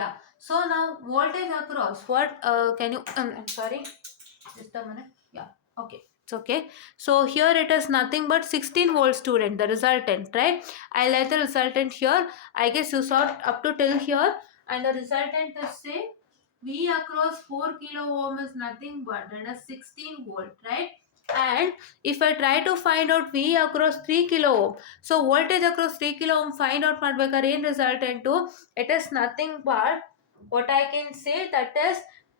Yeah. So now voltage across what, can you I'm sorry, just a minute. Yeah, okay, it's okay. So here it is nothing but 16 volts, student, the resultant, right? I'll write the resultant here. I guess you saw up to till here, and the resultant is say V across 4 kilo ohm is nothing but, that is 16 volt, right? And if I try to find out V across 3 kilo ohm, so voltage across 3 kilo ohm find out ಮಾಡ್ಬೇಕಾದ್ರೆ ಏನು resultant, it is nothing but what I can say, that is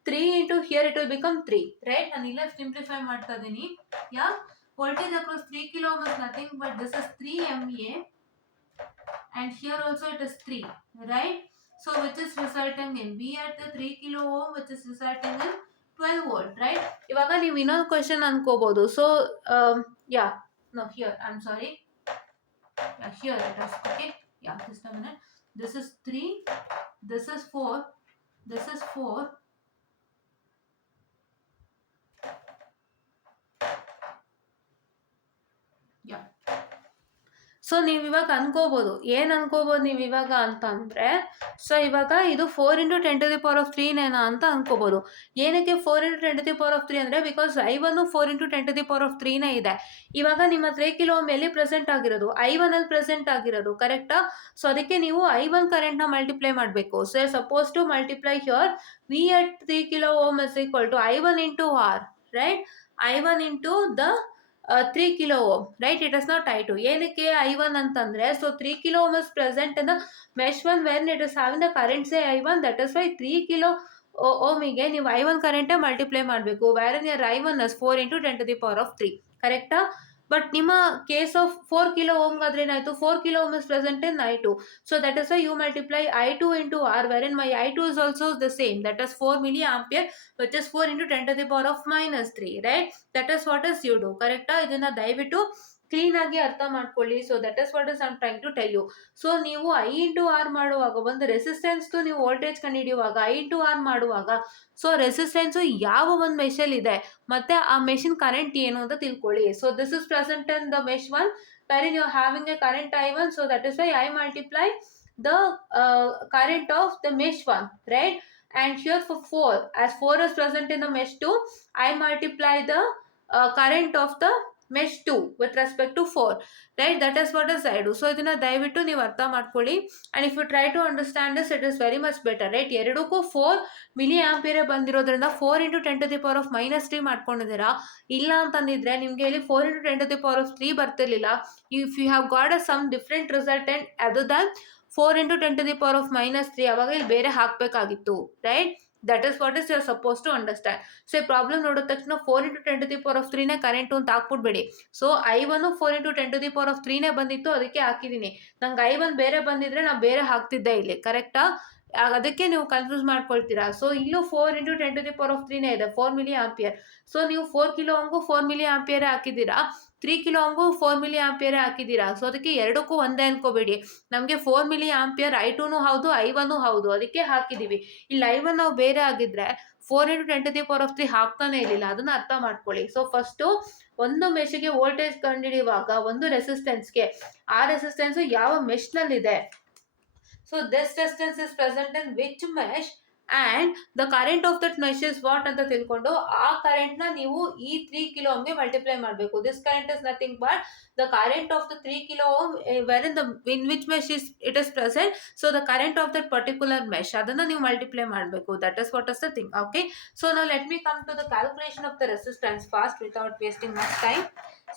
3 into here it will become 3, right? ನಾನು ಇಲ್ಲ simplify ಮಾಡ್ತಾ ಇದೀನಿ. Yeah, voltage across 3 kilo ohm is nothing but this is 3 MA, and here also it is 3, right? So which is resulting in V at the 3 kilo ohm, which is resulting in 12 volt, right? ಇವಾಗ ನೀವು ಇನ್ನೊಂದು question ಅನ್ಕೋಬಹುದು. So yeah, no, here I'm sorry, yeah, here it is, okay? Yeah, just a minute. This is 3, this is 4, this is 4, yeah. So ನೀವು ಇವಾಗ ಅನ್ಕೋಬೋದು, ಏನು ಅನ್ಕೋಬೋದು ನೀವು ಇವಾಗ ಅಂತ ಅಂದರೆ, ಸೊ ಇವಾಗ ಇದು 4 into 10 to the power of 3 ನೇನಾ ಅಂತ ಅನ್ಕೋಬೋದು. ಏನಕ್ಕೆ 4 into 10 to the power of 3 ಅಂದರೆ, ಬಿಕಾಸ್ I1 4 into 10 to the power of 3ನೇ ಇದೆ. ಇವಾಗ ನಿಮ್ಮ 3 ಕಿಲೋ ಓಮ್ ಎಲ್ಲಿ ಪ್ರೆಸೆಂಟ್ ಆಗಿರೋದು, I1 ಅಲ್ಲಿ ಪ್ರೆಸೆಂಟ್ ಆಗಿರೋದು, ಕರೆಕ್ಟಾ? ಸೊ ಅದಕ್ಕೆ ನೀವು I1 ಕರೆಂಟ್ನ ಮಲ್ಟಿಪ್ಲೈ ಮಾಡಬೇಕು. So suppose to multiply here V at 3 kilo ohm is equal to I1 into R, right? I1 into the 3 kilo ohm, right? It is not I2. ಏನಕ್ಕೆ I1 ಅಂತಂದ್ರೆ, so 3 kilo ohm is present in the mesh 1 when it is having the current say I1, that is why 3 kilo ohmಗೆ ನೀವು I1 current multiply ಮಾಡಬೇಕು, wherein your I1 is 4 into 10 to the power of 3, ಕರೆಕ್ಟಾ? ಬಟ್ ನಿಮ್ಮ case of 4 ಕಿಲೋ ಓಮ್ಗಾದ್ರೆ ಏನಾಯಿತು, 4 kilo ohm is present in I2. So that is why you multiply I2 into R, wherein my I2 is also the same, that is 4 milliampere, which is 4 into 10 to the power of minus 3, right? That is what is you do, ಕರೆಕ್ಟಾ? ಇದನ್ನ ದಯವಿಟ್ಟು ಕ್ಲೀನ್ ಆಗಿ ಅರ್ಥ ಮಾಡ್ಕೊಳ್ಳಿ. So that is what is I am trying to tell you. So ನೀವು I into R ಮಾಡುವಾಗ, ಒಂದು resistance ನೀವು ವೋಲ್ಟೇಜ್ ಕಂಡುಹಿಡಿಯುವಾಗ I into R ಮಾಡುವಾಗ, ಸೊ ರೆಸಿಸ್ಟೆನ್ಸು ಯಾವ ಒಂದು ಮೆಷಲ್ಲಿ ಇದೆ ಮತ್ತೆ ಆ ಮೆಷಿನ್ ಕರೆಂಟ್ ಏನು ಅಂತ ತಿಳ್ಕೊಳ್ಳಿ. So this is present in the mesh 1 wherein you are having a current I1, so that is why I multiply the current of the mesh 1, right? And here for 4, as 4 is present in the mesh 2, I multiply the current of the mesh 2 with respect to 4, right? That is what is I do. So ಇದನ್ನ ದಯವಿಟ್ಟು ನೀವು ಅರ್ಥ ಮಾಡ್ಕೊಳ್ಳಿ. and if you try to understand this, it is very much better, right? ಎರಡಕ್ಕೂ 4 milli ampere ಬಂದಿರೋದ್ರಿಂದ 4 into 10 to the power of minus 3 ಮಾಡ್ಕೊಂಡಿದ್ದೀರಾ. ಇಲ್ಲ ಅಂತಂದಿದ್ರೆ ನಿಮಗೆ ಇಲ್ಲಿ 4 into 10 to the power of 3 ಬರ್ತಿರ್ಲಿಲ್ಲ. if you have got some different resultant other than 4 into 10 to the power of minus 3, ಅವಾಗ ಇಲ್ಲಿ ಬೇರೆ ಹಾಕಬೇಕಾಗಿತ್ತು, right? That is what is you are suppose to understand. So problem ನೋಡಿದ ತಕ್ಷಣ 4 × 10⁻³ ಕರೆಂಟ್ ಹಾಕ್ಬಿಡ್ಬೇಡಿ. ಸೊ I1 4 × 10⁻³ ಬಂದಿತ್ತು, ಅದಕ್ಕೆ ಹಾಕಿದ್ದೀನಿ. ನಂಗೆ I1 ಬೇರೆ ಬಂದಿದ್ರೆ ನಾನು ಬೇರೆ ಹಾಕ್ತಿದ್ದೆ ಇಲ್ಲಿ, ಕರೆಕ್ಟಾ? ಅದಕ್ಕೆ ನೀವು ಕನ್ಫ್ಯೂಸ್ ಮಾಡ್ಕೊಳ್ತೀರಾ. ಸೊ ಇಲ್ಲೂ 4 × 10⁻³ ಇದೆ, 4 ಮಿಲಿ ಆಂಪಿಯರ್. ಸೊ ನೀವು 4 ಕಿಲೋ ಓಮ್ಗೂ 4 ಮಿಲಿ ಆಂಪಿಯರ್ ಹಾಕಿದ್ದೀರಾ, 3 ಕಿಲೋ ಓಮ್ಗೂ 4 ಮಿಲಿ ಆಂಪಿಯರ್ ಹಾಕಿದ್ದೀರಾ. ಸೊ ಅದಕ್ಕೆ ಎರಡಕ್ಕೂ ಒಂದೇ ಅನ್ಕೋಬೇಡಿ. ನಮಗೆ 4 ಮಿಲಿ ಆಂಪಿಯರ್ I2 ಹೌದು, I1 ಹೌದು, ಅದಕ್ಕೆ ಹಾಕಿದ್ದೀವಿ. ಇಲ್ಲಿ I1 ನಾವು ಬೇರೆ ಆಗಿದ್ರೆ 4 × 10⁻³ ಹಾಕ್ತಾನೆ ಇರಲಿಲ್ಲ, ಅದನ್ನ ಅರ್ಥ ಮಾಡ್ಕೊಳ್ಳಿ. ಸೊ ಫಸ್ಟು ಒಂದು ಮೆಶ್ಗೆ ವೋಲ್ಟೇಜ್ ಕಂಡುಹಿಡಿಯುವಾಗ ಒಂದು ರೆಸಿಸ್ಟೆನ್ಸ್ಗೆ ಆ ರೆಸಿಸ್ಟೆನ್ಸ್ ಯಾವ ಮೆಶ್ನಲ್ಲಿದೆ, so this resistance is present in which mesh and the current of that mesh is what ಅಂತ ತಿಳ್ಕೊಂಡು ಆ ಕರೆಂಟ್ ನ ನೀವು ಈ 3 ಕಿಲೋ ಓಮ್ಗೆ ಮಲ್ಟಿಪ್ಲೈ ಮಾಡಬೇಕು. This current is nothing but the current of the 3 kilo ohm wherein the in which mesh is it is present, so the current of that particular mesh adana ನೀವು multiply ಮಾಡಬೇಕು. That is what is the thing. Okay, so now let me come to the calculation of the resistance fast without wasting much time.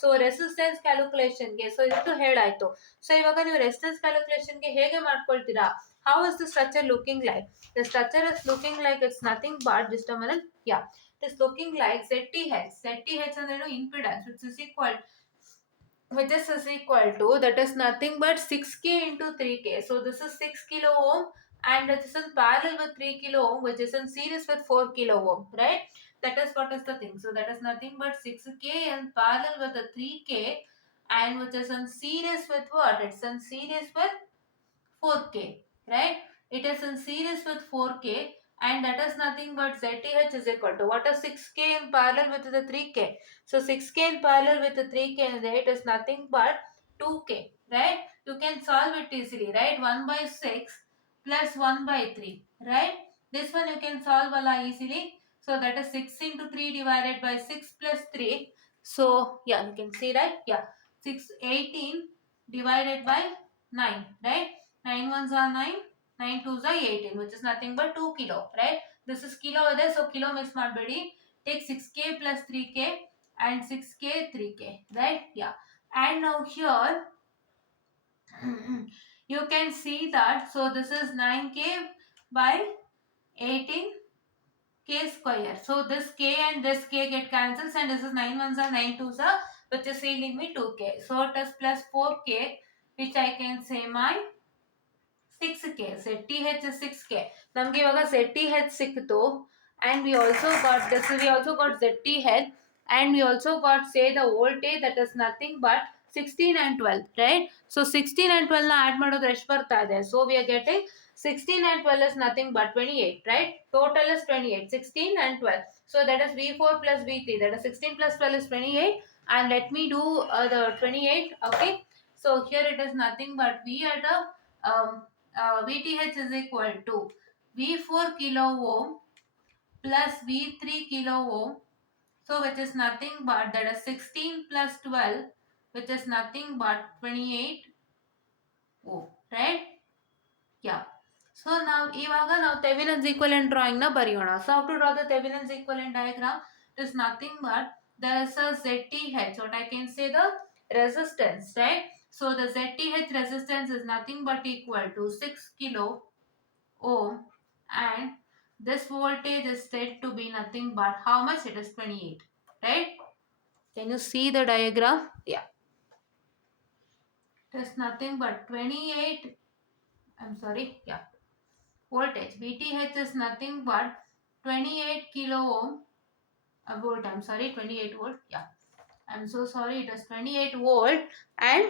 So resistance calculation ಗೆ so ಇದು ಹೇಳಾಯ್ತು. ಸೊ ಇವಾಗ ನೀವು resistance calculation ಗೆ ಹೇಗೆ ಮಾಡ್ಕೊಳ್ತೀರಾ? How is the structure looking like? The structure is looking like it's nothing but just a minute. Yeah, it is looking like ZTH ಅಂದ್ರೆ impedance which is equal to that is nothing but 6k into 3k. So this is 6 kilo ohm and it is in parallel with 3 kilo ohm which is in series with 4 kilo ohm, right? That is what is the thing. So that is nothing but 6k in parallel with the 3k and which is in series with what? It's in series with 4k, right? It is in series with 4k and that is nothing but ZTH is equal to what is 6k in parallel with the 3k. So 6k in parallel with the 3k and it is nothing but 2k, right? You can solve it easily, right? 1/6 plus 1/3, right? This one you can solve easily. So that is 6 into 3 divided by 6 plus 3. So yeah, you can see, right? Yeah, 18 divided by 9, right? 9 ones are 9, 9 twos are 18, which is nothing but 2 kilo, right? This is kilo there, so kilo miss madbedi. Take 6k plus 3k and 6k 3k, right? Yeah, and now here you can see that, so this is 9k by 18k square. So this k and this k get cancels and this is 9 ones are 9 twos are, which is yielding me 2k. So it is plus 4k, which I can say my 6k. ZTH is 6k. ನಮ್ಗೆ ಇವಾಗ ZTH ಸಿಕ್ತು and we also got this, we also got ZTH and we also got say the voltage that is nothing but 16 and 12, right? So 16 and 12 ನ add ಮಾಡಿದ್ರೆ ಎಷ್ಟು ಬರ್ತಾ ಇದೆ? So we are getting 16 and 12 is nothing but 28, right? Total is 28, 16 and 12. So that is V4 plus V3, that is 16 plus 12 is 28 and let me do the 28. Okay, so here it is nothing but V at a VTH is equal to V4 kilo ohm plus V3 kilo ohm, so which is nothing but that is 16 plus 12 which is nothing but 28 ohm, right? Yeah, so now ivaga now Thevenins equivalent drawing na bariyona. So how to draw the Thevenins equivalent diagram? It is nothing but there is a ZTH, what I can say the resistance, right? So the ZTH resistance is nothing but equal to 6 kilo ohm and this voltage is said to be nothing but how much? It is 28, right? Can you see the diagram? Yeah, it is nothing but 28, I'm sorry, yeah, voltage VTH is nothing but 28 kilo ohm volt, I'm sorry, 28 volt, yeah, I'm so sorry, it is 28 volt and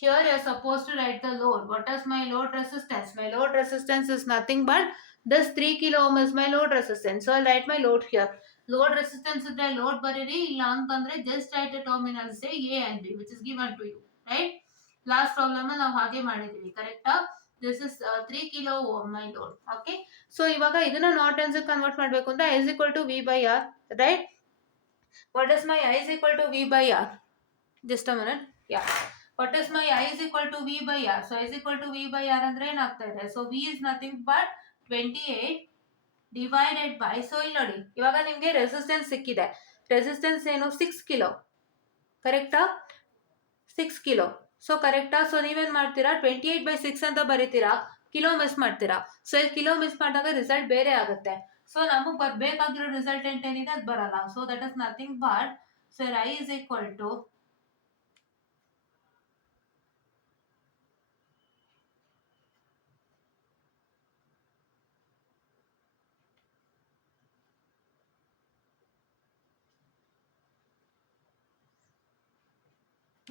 here you are supposed to write the load. What is my load resistance? My load resistance is nothing but this 3 kilo ohm is my load resistance. So I'll write my load here. Load resistance is the load bariri illa antandre just write the terminals say A and B which is given to you, right? Last problem ನಾವು ಹಾಗೆ ಮಾಡಿದ್ವಿ, ಕರೆಕ್ಟಾ? This is 3 kilo ohm my load. Okay, so ಇವಾಗ ಇದನ್ನ nortons convert ಮಾಡಬೇಕು ಅಂತ I is equal to V by R, right? What is my I is equal to V by R? Just a minute. Yeah, what is my I is equal to V by R? So I is equal to V by R ಅಂದ್ರೆ ಏನಾಗ್ತಾ ಇದೆ? So V is nothing but 28 divided by, so ಇಲ್ಲಿ ನೋಡಿ ಇವಾಗ ನಿಮಗೆ ರೆಸಿಸ್ಟೆನ್ಸ್ ಸಿಕ್ಕಿದೆ. ರೆಸಿಸ್ಟೆನ್ಸ್ ಏನು? 6 ಕಿಲೋ, ಕರೆಕ್ಟಾ? 6 ಕಿಲೋ. ಸೊ ಕರೆಕ್ಟಾ? ಸೊ ನೀವೇನು ಮಾಡ್ತೀರಾ? 28/6 ಅಂತ ಬರೀತೀರಾ, ಕಿಲೋ ಮಿಸ್ ಮಾಡ್ತೀರಾ. ಸೊ ಇಲ್ಲಿ ಕಿಲೋ ಮಿಸ್ ಮಾಡಿದಾಗ ರಿಸಲ್ಟ್ ಬೇರೆ ಆಗುತ್ತೆ. ಸೊ ನಮಗೆ ಬರಬೇಕಾಗಿರೋ ರಿಸಲ್ಟೆಂಟ್ ಏನಿದೆ ಅದು ಬರಲ್ಲ. So that is nothing but sir I is equal to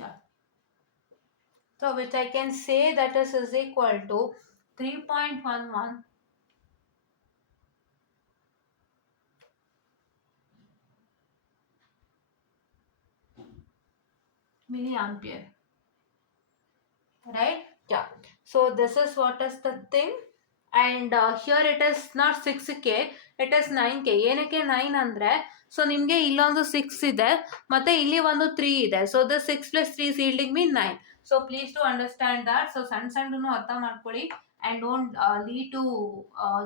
yeah. So which I can say that is equal to 3.11 milliampere, right? Yeah. So this is what is the thing, and here it is not 6k, it is 9k. ಏನಕ್ಕೆ 9 ಅಂದರೆ ಸೊ ನಿಮಗೆ ಇಲ್ಲೊಂದು 6 ಇದೆ ಮತ್ತೆ ಇಲ್ಲಿ ಒಂದು 3 ಇದೆ. So the 6 + 3 is yielding me 9. So please to understand that. So ಸಣ್ಣನು ಅರ್ಥ ಮಾಡ್ಕೊಳ್ಳಿ and don't lead to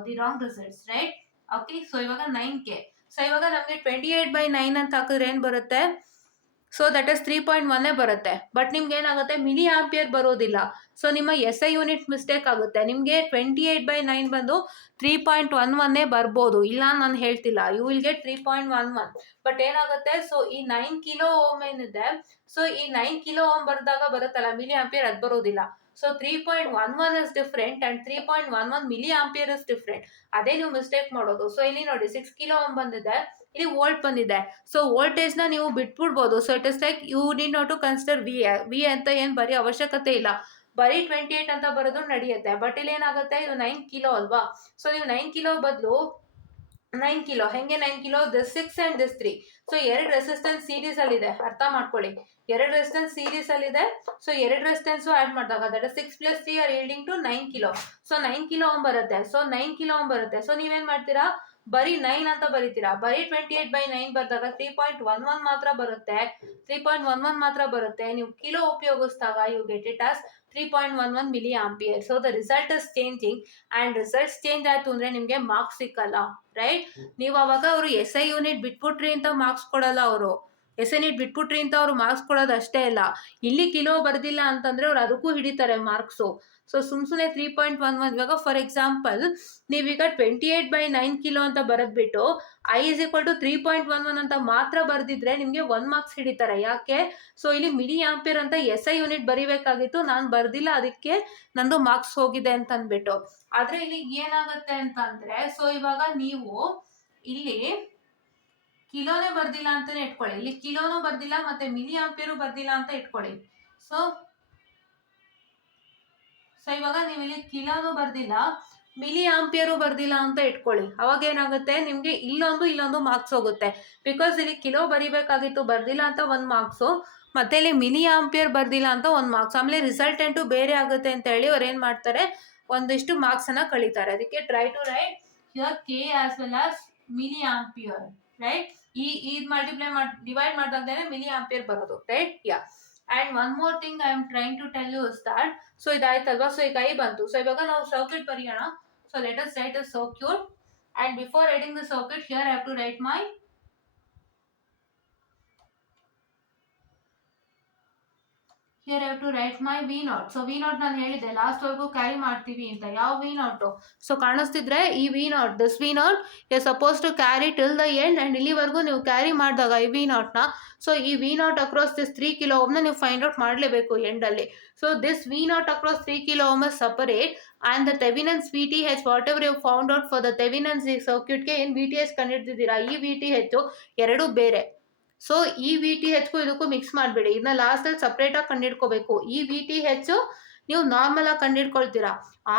the wrong results, right? Okay, so ಇವಾಗ 9k. ಸೊ ಇವಾಗ ನಮಗೆ 28/9 ಅಂತ ಹಾಕಿದ್ರೆ ಏನು ಬರುತ್ತೆ? ಸೊ ದಟ್ ಇಸ್ 3.1 ಬರುತ್ತೆ. ಬಟ್ ನಿಮ್ಗೆ ಏನಾಗುತ್ತೆ, ಮಿಲಿ ಆಂಪಿಯರ್ ಬರೋದಿಲ್ಲ. ಸೊ ನಿಮ್ಮ SI ಯೂನಿಟ್ ಮಿಸ್ಟೇಕ್ ಆಗುತ್ತೆ. ನಿಮಗೆ 28/9 ಬಂದು 3.11 ಬರ್ಬೋದು, ಇಲ್ಲ ನಾನು ಹೇಳ್ತಿಲ್ಲ. You will get 3.11. ಬಟ್ ಏನಾಗುತ್ತೆ, ಸೊ ಈ 9 ಕಿಲೋ ಓಮ್ ಏನಿದೆ, ಸೊ ಈ 9 ಕಿಲೋ ಓಮ್ ಬರೆದಾಗ ಬರುತ್ತಲ್ಲ ಮಿಲಿ ಆಂಪಿಯರ್, ಅದು ಬರೋದಿಲ್ಲ. ಸೊ 3.11 is different and 3.11 milli ampere is different. ಅದೇ ನೀವು ಮಿಸ್ಟೇಕ್ ಮಾಡೋದು. ಸೊ ಇಲ್ಲಿ ನೋಡಿ 6 ಕಿಲೋ ಓಮ್ ಬಂದಿದೆ, ಇಲ್ಲಿ ವೋಲ್ಟ್ ಬಂದಿದೆ. ಸೊ ವೋಲ್ಟೇಜ್ನ ನೀವು ಬಿಟ್ಬಿಡ್ಬೋದು. So it is like you need not to consider V ಅಂತ ಏನು ಬರೀ ಅವಶ್ಯಕತೆ ಇಲ್ಲ. ಬರೀ 28 ಅಂತ ಬರೋದು ನಡೆಯುತ್ತೆ. ಬಟ್ ಇಲ್ಲಿ ಏನಾಗುತ್ತೆ, ಇದು 9 ಕಿಲೋ ಅಲ್ವಾ. ಸೊ ನೀವು 9 ಕಿಲೋ ಬದಲು 9 ಕಿಲೋ ಹೆಂಗೆ 9 ಕಿಲೋ ದಿಸ್ 6 ಅಂಡ್ ದಿಸ್ 3. ಸೊ ಎರಡು ರೆಸಿಸ್ಟೆನ್ಸ್ ಸೀರೀಸ್ ಅಲ್ಲಿ ಇದೆ, ಅರ್ಥ ಮಾಡ್ಕೊಳ್ಳಿ. ಎರಡು ರೆಸಿಸ್ಟೆನ್ಸ್ ಸೀರೀಸ್ ಅಲ್ಲಿ ಇದೆ. ಸೊ ಎರಡು ರೆಸಿಸ್ಟೆನ್ಸ್ ಆಡ್ ಮಾಡಿದಾಗ that 6 + 3 are yielding to 9 kilo. So 9 kilo ohm ಬರುತ್ತೆ. ಸೊ 9 ಕಿಲೋ ಓಮ್ ಬರುತ್ತೆ. ಸೊ ನೀವೇನ್ ಮಾಡ್ತೀರಾ, ಬರೀ 9 ಅಂತ ಬರೀತೀರಾ. ಬರೀ 28/9 ಬರ್ದಾಗ 3.11 ಮಾತ್ರ ಬರುತ್ತೆ. 3.11 ಮಾತ್ರ ಬರುತ್ತೆ. ನೀವು ಕಿಲೋ ಉಪಯೋಗಿಸಿದಾಗ you get it as 3.11 milli ampere. So the result is changing and results change ಆಯ್ತು ಅಂದ್ರೆ ನಿಮಗೆ ಮಾರ್ಕ್ಸ್ ಸಿಕ್ಕಲ್ಲ, ರೈಟ್? ನೀವು ಅವಾಗ ಅವರು SI ಯೂನಿಟ್ ಬಿಟ್ಬಿಟ್ರಿ ಅಂತ ಮಾರ್ಕ್ಸ್ ಕೊಡಲ್ಲ. ಅವರು SI ಯೂನಿಟ್ ಬಿಟ್ಬಿಟ್ರಿ ಅಂತ ಅವರು ಮಾರ್ಕ್ಸ್ ಕೊಡೋದು ಅಷ್ಟೇ ಇಲ್ಲ, ಇಲ್ಲಿ ಕಿಲೋ ಬರ್ದಿಲ್ಲ ಅಂತಂದ್ರೆ ಅವ್ರು ಅದಕ್ಕೂ ಹಿಡಿತಾರೆ ಮಾರ್ಕ್ಸು. ಸೊ ಸುಮ್ಮನೆ 3.11 ಇವಾಗ ಫಾರ್ ಎಕ್ಸಾಂಪಲ್ ನೀವೀಗ 28/9 ಕಿಲೋ ಅಂತ ಬರೆದ್ಬಿಟ್ಟು I is equal to 3.11 ಅಂತ ಮಾತ್ರ ಬರೆದಿದ್ರೆ ನಿಮಗೆ 1 ಮಾರ್ಕ್ಸ್ ಹಿಡಿತಾರೆ. ಯಾಕೆ? ಸೊ ಇಲ್ಲಿ ಮಿಲಿ ಆಂಪಿಯರ್ ಅಂತ SI ಯೂನಿಟ್ ಬರಿಬೇಕಾಗಿತ್ತು, ನಾನು ಬರ್ದಿಲ್ಲ, ಅದಕ್ಕೆ ನಂದು ಮಾರ್ಕ್ಸ್ ಹೋಗಿದೆ ಅಂತ ಅಂದ್ಬಿಟ್ಟು. ಆದ್ರೆ ಇಲ್ಲಿ ಏನಾಗುತ್ತೆ ಅಂತಂದ್ರೆ, ಸೊ ಇವಾಗ ನೀವು ಇಲ್ಲಿ ಕಿಲೋನೇ ಬರ್ದಿಲ್ಲ ಅಂತಾನೆ ಇಟ್ಕೊಳ್ಳಿ. ಇಲ್ಲಿ ಕಿಲೋನು ಬರ್ದಿಲ್ಲ ಮತ್ತೆ ಮಿಲಿ ಆಂಪಿಯರು ಬರ್ದಿಲ್ಲ ಅಂತ ಇಟ್ಕೊಳ್ಳಿ. ಸೊ ಇವಾಗ ನೀವು ಇಲ್ಲಿ ಕಿಲೋನು ಬರ್ದಿಲ್ಲ, ಮಿಲಿ ಆಂಪಿಯರು ಬರ್ದಿಲ್ಲ ಅಂತ ಇಟ್ಕೊಳ್ಳಿ. ಅವಾಗ ಏನಾಗುತ್ತೆ, ನಿಮಗೆ ಇಲ್ಲೊಂದು ಮಾರ್ಕ್ಸ್ ಹೋಗುತ್ತೆ. ಬಿಕಾಸ್ ಇಲ್ಲಿ ಕಿಲೋ ಬರಿಬೇಕಾಗಿತ್ತು, ಬರ್ದಿಲ್ಲ ಅಂತ 1 ಮಾರ್ಕ್ಸು, ಮತ್ತೆ ಇಲ್ಲಿ ಮಿಲಿ ಆಂಪಿಯರ್ ಬರ್ದಿಲ್ಲ ಅಂತ 1 ಮಾರ್ಕ್ಸ್. ಆಮೇಲೆ ರಿಸಲ್ಟೆಂಟು ಬೇರೆ ಆಗುತ್ತೆ ಅಂತ ಹೇಳಿ ಅವ್ರು ಏನು ಮಾಡ್ತಾರೆ, ಒಂದಿಷ್ಟು ಮಾರ್ಕ್ಸನ್ನು ಕಳೀತಾರೆ. ಅದಕ್ಕೆ try to write here K as well as milli ampere, right? ಇದು ಡಿವೈಡ್ ಮಾಡಿದಾಗ್ದೇ ಮಿಲಿ ಆಂಪಿಯರ್ ಬರೋದು, right? Yeah. And one more thing I am trying to tell you is that, so ಇದಾಯ್ತಲ್ವಾ, ಸೊ ಈಗ I ಬಂತು. ಸೊ ಇವಾಗ ನಾವು ಸರ್ಕ್ಯೂಟ್ ಬರೆಯೋಣ. So let us write a circuit, and before writing the circuit here I have to write my here I have to write my V0. So V0 ನಾನು ಹೇಳಿದೆ ಲಾಸ್ಟ್ ವರ್ಗೂ ಕ್ಯಾರಿ ಮಾಡ್ತೀವಿ ಅಂತ. ಯಾವ V0? ಸೊ ಕಾಣಿಸ್ತಿದ್ರೆ ಈ V0, this V0 you suppose to carry till the end, and ಇಲ್ಲಿವರೆಗೂ ನೀವು ಕ್ಯಾರಿ ಮಾಡಿದಾಗ ಈ V0ನ, ಸೊ ಈ V0 ಅಕ್ರಾಸ್ ದಿಸ್ 3 ಕಿಲೋ ಓಮ್ನ ನೀವು ಫೈಂಡ್ ಔಟ್ ಮಾಡಲೇಬೇಕು ಎಂಡಲ್ಲಿ. So this V0 across 3 kilo ohm is separate, and the Thevenin's VTH whatever you found out for the Thevenin's ಈ ಸರ್ಕ್ಯೂಟ್ಗೆ ಏನು VTH ಕಂಡಿಡ್ದಿದ್ದೀರಾ, ಈ VTH ಎರಡೂ ಬೇರೆ. ಸೊ ಈ VTHಗೂ ಇದಕ್ಕೂ ಮಿಕ್ಸ್ ಮಾಡಿಬಿಡಿ. ಇದನ್ನ ಲಾಸ್ಟಲ್ಲಿ ಸಪ್ರೇಟಾಗಿ ಕಂಡಿಡ್ಕೋಬೇಕು. ಈ VTH ನೀವು ನಾರ್ಮಲ್ ಆಗಿ ಕಂಡಿಡ್ಕೊಳ್ತೀರಾ.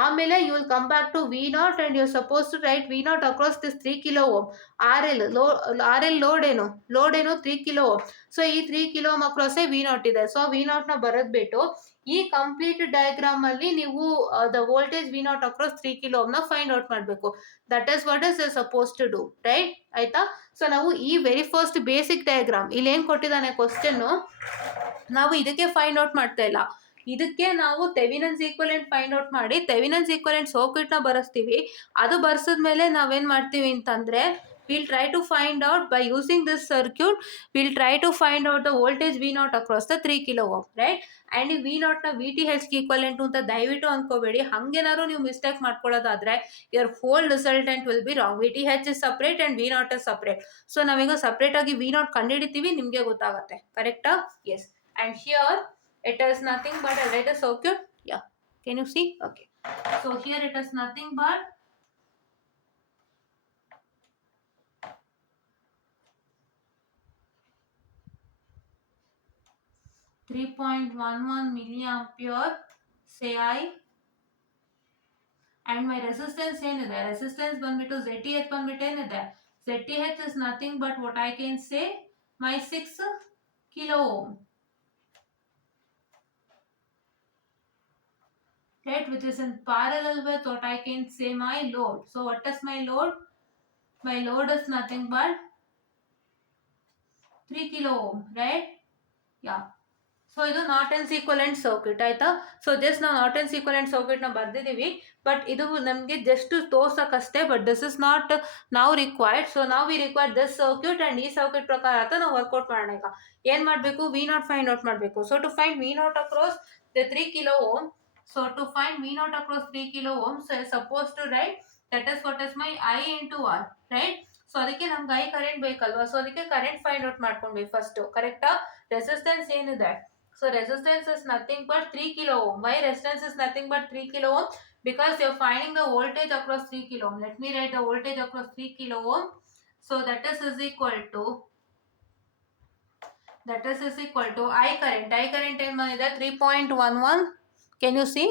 ಆಮೇಲೆ you will come back to V0 and you suppose to write V0 across this 3 kilo ohm. RL load ಏನು 3 ಕಿಲೋ ಓಮ್. ಸೊ ಈ 3 ಕಿಲೋ ಓಮ್ ಅಕ್ರಾಸೇ V0 ಇದೆ. ಸೊ V0ನ ಬರೆದ್ಬಿಟ್ಟು ಈ ಕಂಪ್ಲೀಟ್ ಡಯಾಗ್ರಾಮ್ ಅಲ್ಲಿ ನೀವು the voltage V0 across 3 kilo ಓಮ್ನ ಫೈಂಡ್ ಔಟ್ ಮಾಡಬೇಕು. That is what is suppose to do, right? ಆಯ್ತಾ? ಸೊ ನಾವು ಈ ವೆರಿ ಫಸ್ಟ್ ಬೇಸಿಕ್ ಡಯಾಗ್ರಾಮ್ ಇಲ್ಲಿ ಏನು ಕೊಟ್ಟಿದ್ದಾನೆ ಕ್ವಶನ್ನು, ನಾವು ಇದಕ್ಕೆ ಫೈಂಡ್ ಔಟ್ ಮಾಡ್ತಾ ಇಲ್ಲ, ಇದಕ್ಕೆ ನಾವು ಥೆವೆನಿನ್ಸ್ ಈಕ್ವಲೆಂಟ್ ಫೈಂಡ್ ಔಟ್ ಮಾಡಿ ಥೆವೆನಿನ್ಸ್ ಈಕ್ವಲೆಂಟ್ ಸರ್ಕ್ಯೂಟ್ನ ಬರೆಸ್ತೀವಿ. ಅದು ಬರ್ಸಿದ್ಮೇಲೆ ನಾವೇನು ಮಾಡ್ತೀವಿ ಅಂತಂದರೆ we'll try to find out by using this circuit, we'll try to find out the voltage V naught across the 3 kilo ohm, right? And ಈ V naught ನ VTH equivalent ಅಂತ ದಯವಿಟ್ಟು ಅನ್ಕೋಬೇಡಿ. ಹಂಗೇನಾದ್ರು ನೀವು ಮಿಸ್ಟೇಕ್ ಮಾಡ್ಕೊಳ್ಳೋದಾದ್ರೆ your whole resultant will be wrong. VTH is separate and V naught is separate. So ನಾವೀಗ ಸಪ್ರೇಟ್ ಆಗಿ V naught ಕಂಡುಹಿಡಿತೀವಿ, ನಿಮಗೆ ಗೊತ್ತಾಗುತ್ತೆ. ಕರೆಕ್ಟಾ? S. And here it is nothing but I'll write a circuit. Yeah. Can you see? Okay. So here it is nothing but 3.11 milliampere, say I, and my resistance ಏನಿದೆ, resistance ಬಂದ್ಬಿಟ್ಟು ZTH ಬಂದ್ಬಿಟ್ಟು ಏನಿದೆ, ZTH is nothing but what I can say my 6 kilo ohm, right, which is in parallel with what I can say my load. So what is my load? My load is nothing but 3 kilo ohm, right? Yeah. So ಇದು Norton's equivalent circuit ಆಯ್ತಾ. So just ನಾವು Norton's equivalent circuit ನ ಬರ್ದಿದ್ದೀವಿ, but ಇದು ನಮಗೆ just ತೋರ್ಸಕ್ಕಷ್ಟೇ, but this is not ನಾವು required. So ನಾವು V required this circuit and ಈ ಸರ್ಕ್ಯೂಟ್ ಪ್ರಕಾರ ಅಂತ ನಾವು ವರ್ಕೌಟ್ ಮಾಡೋಣ. ಈಗ ಏನ್ ಮಾಡಬೇಕು, ವಿ ನಾಟ್ ಫೈಂಡ್ ಔಟ್ ಮಾಡಬೇಕು. So to find V naught across the 3 kilo ohm, so to find V naught across 3 kilo ohm, so suppose to right that is what is my I into R, right. So ಅದಕ್ಕೆ ನಮ್ಗೆ I current ಬೇಕಲ್ವಾ, so ಅದಕ್ಕೆ current find out ಮಾಡ್ಕೊಂಡ್ವಿ first. ಕರೆಕ್ಟಾ? Resistance ಏನಿದೆ, so resistance is nothing but 3 kilo ohm. Why resistance is nothing but 3 kilo ohm? Because you are finding the voltage across 3 kilo ohm. Let me write the voltage across 3 kilo ohm. So that is equal to I current. I current ಏನು ಬಂದಿದೆ 3.11. Can you see?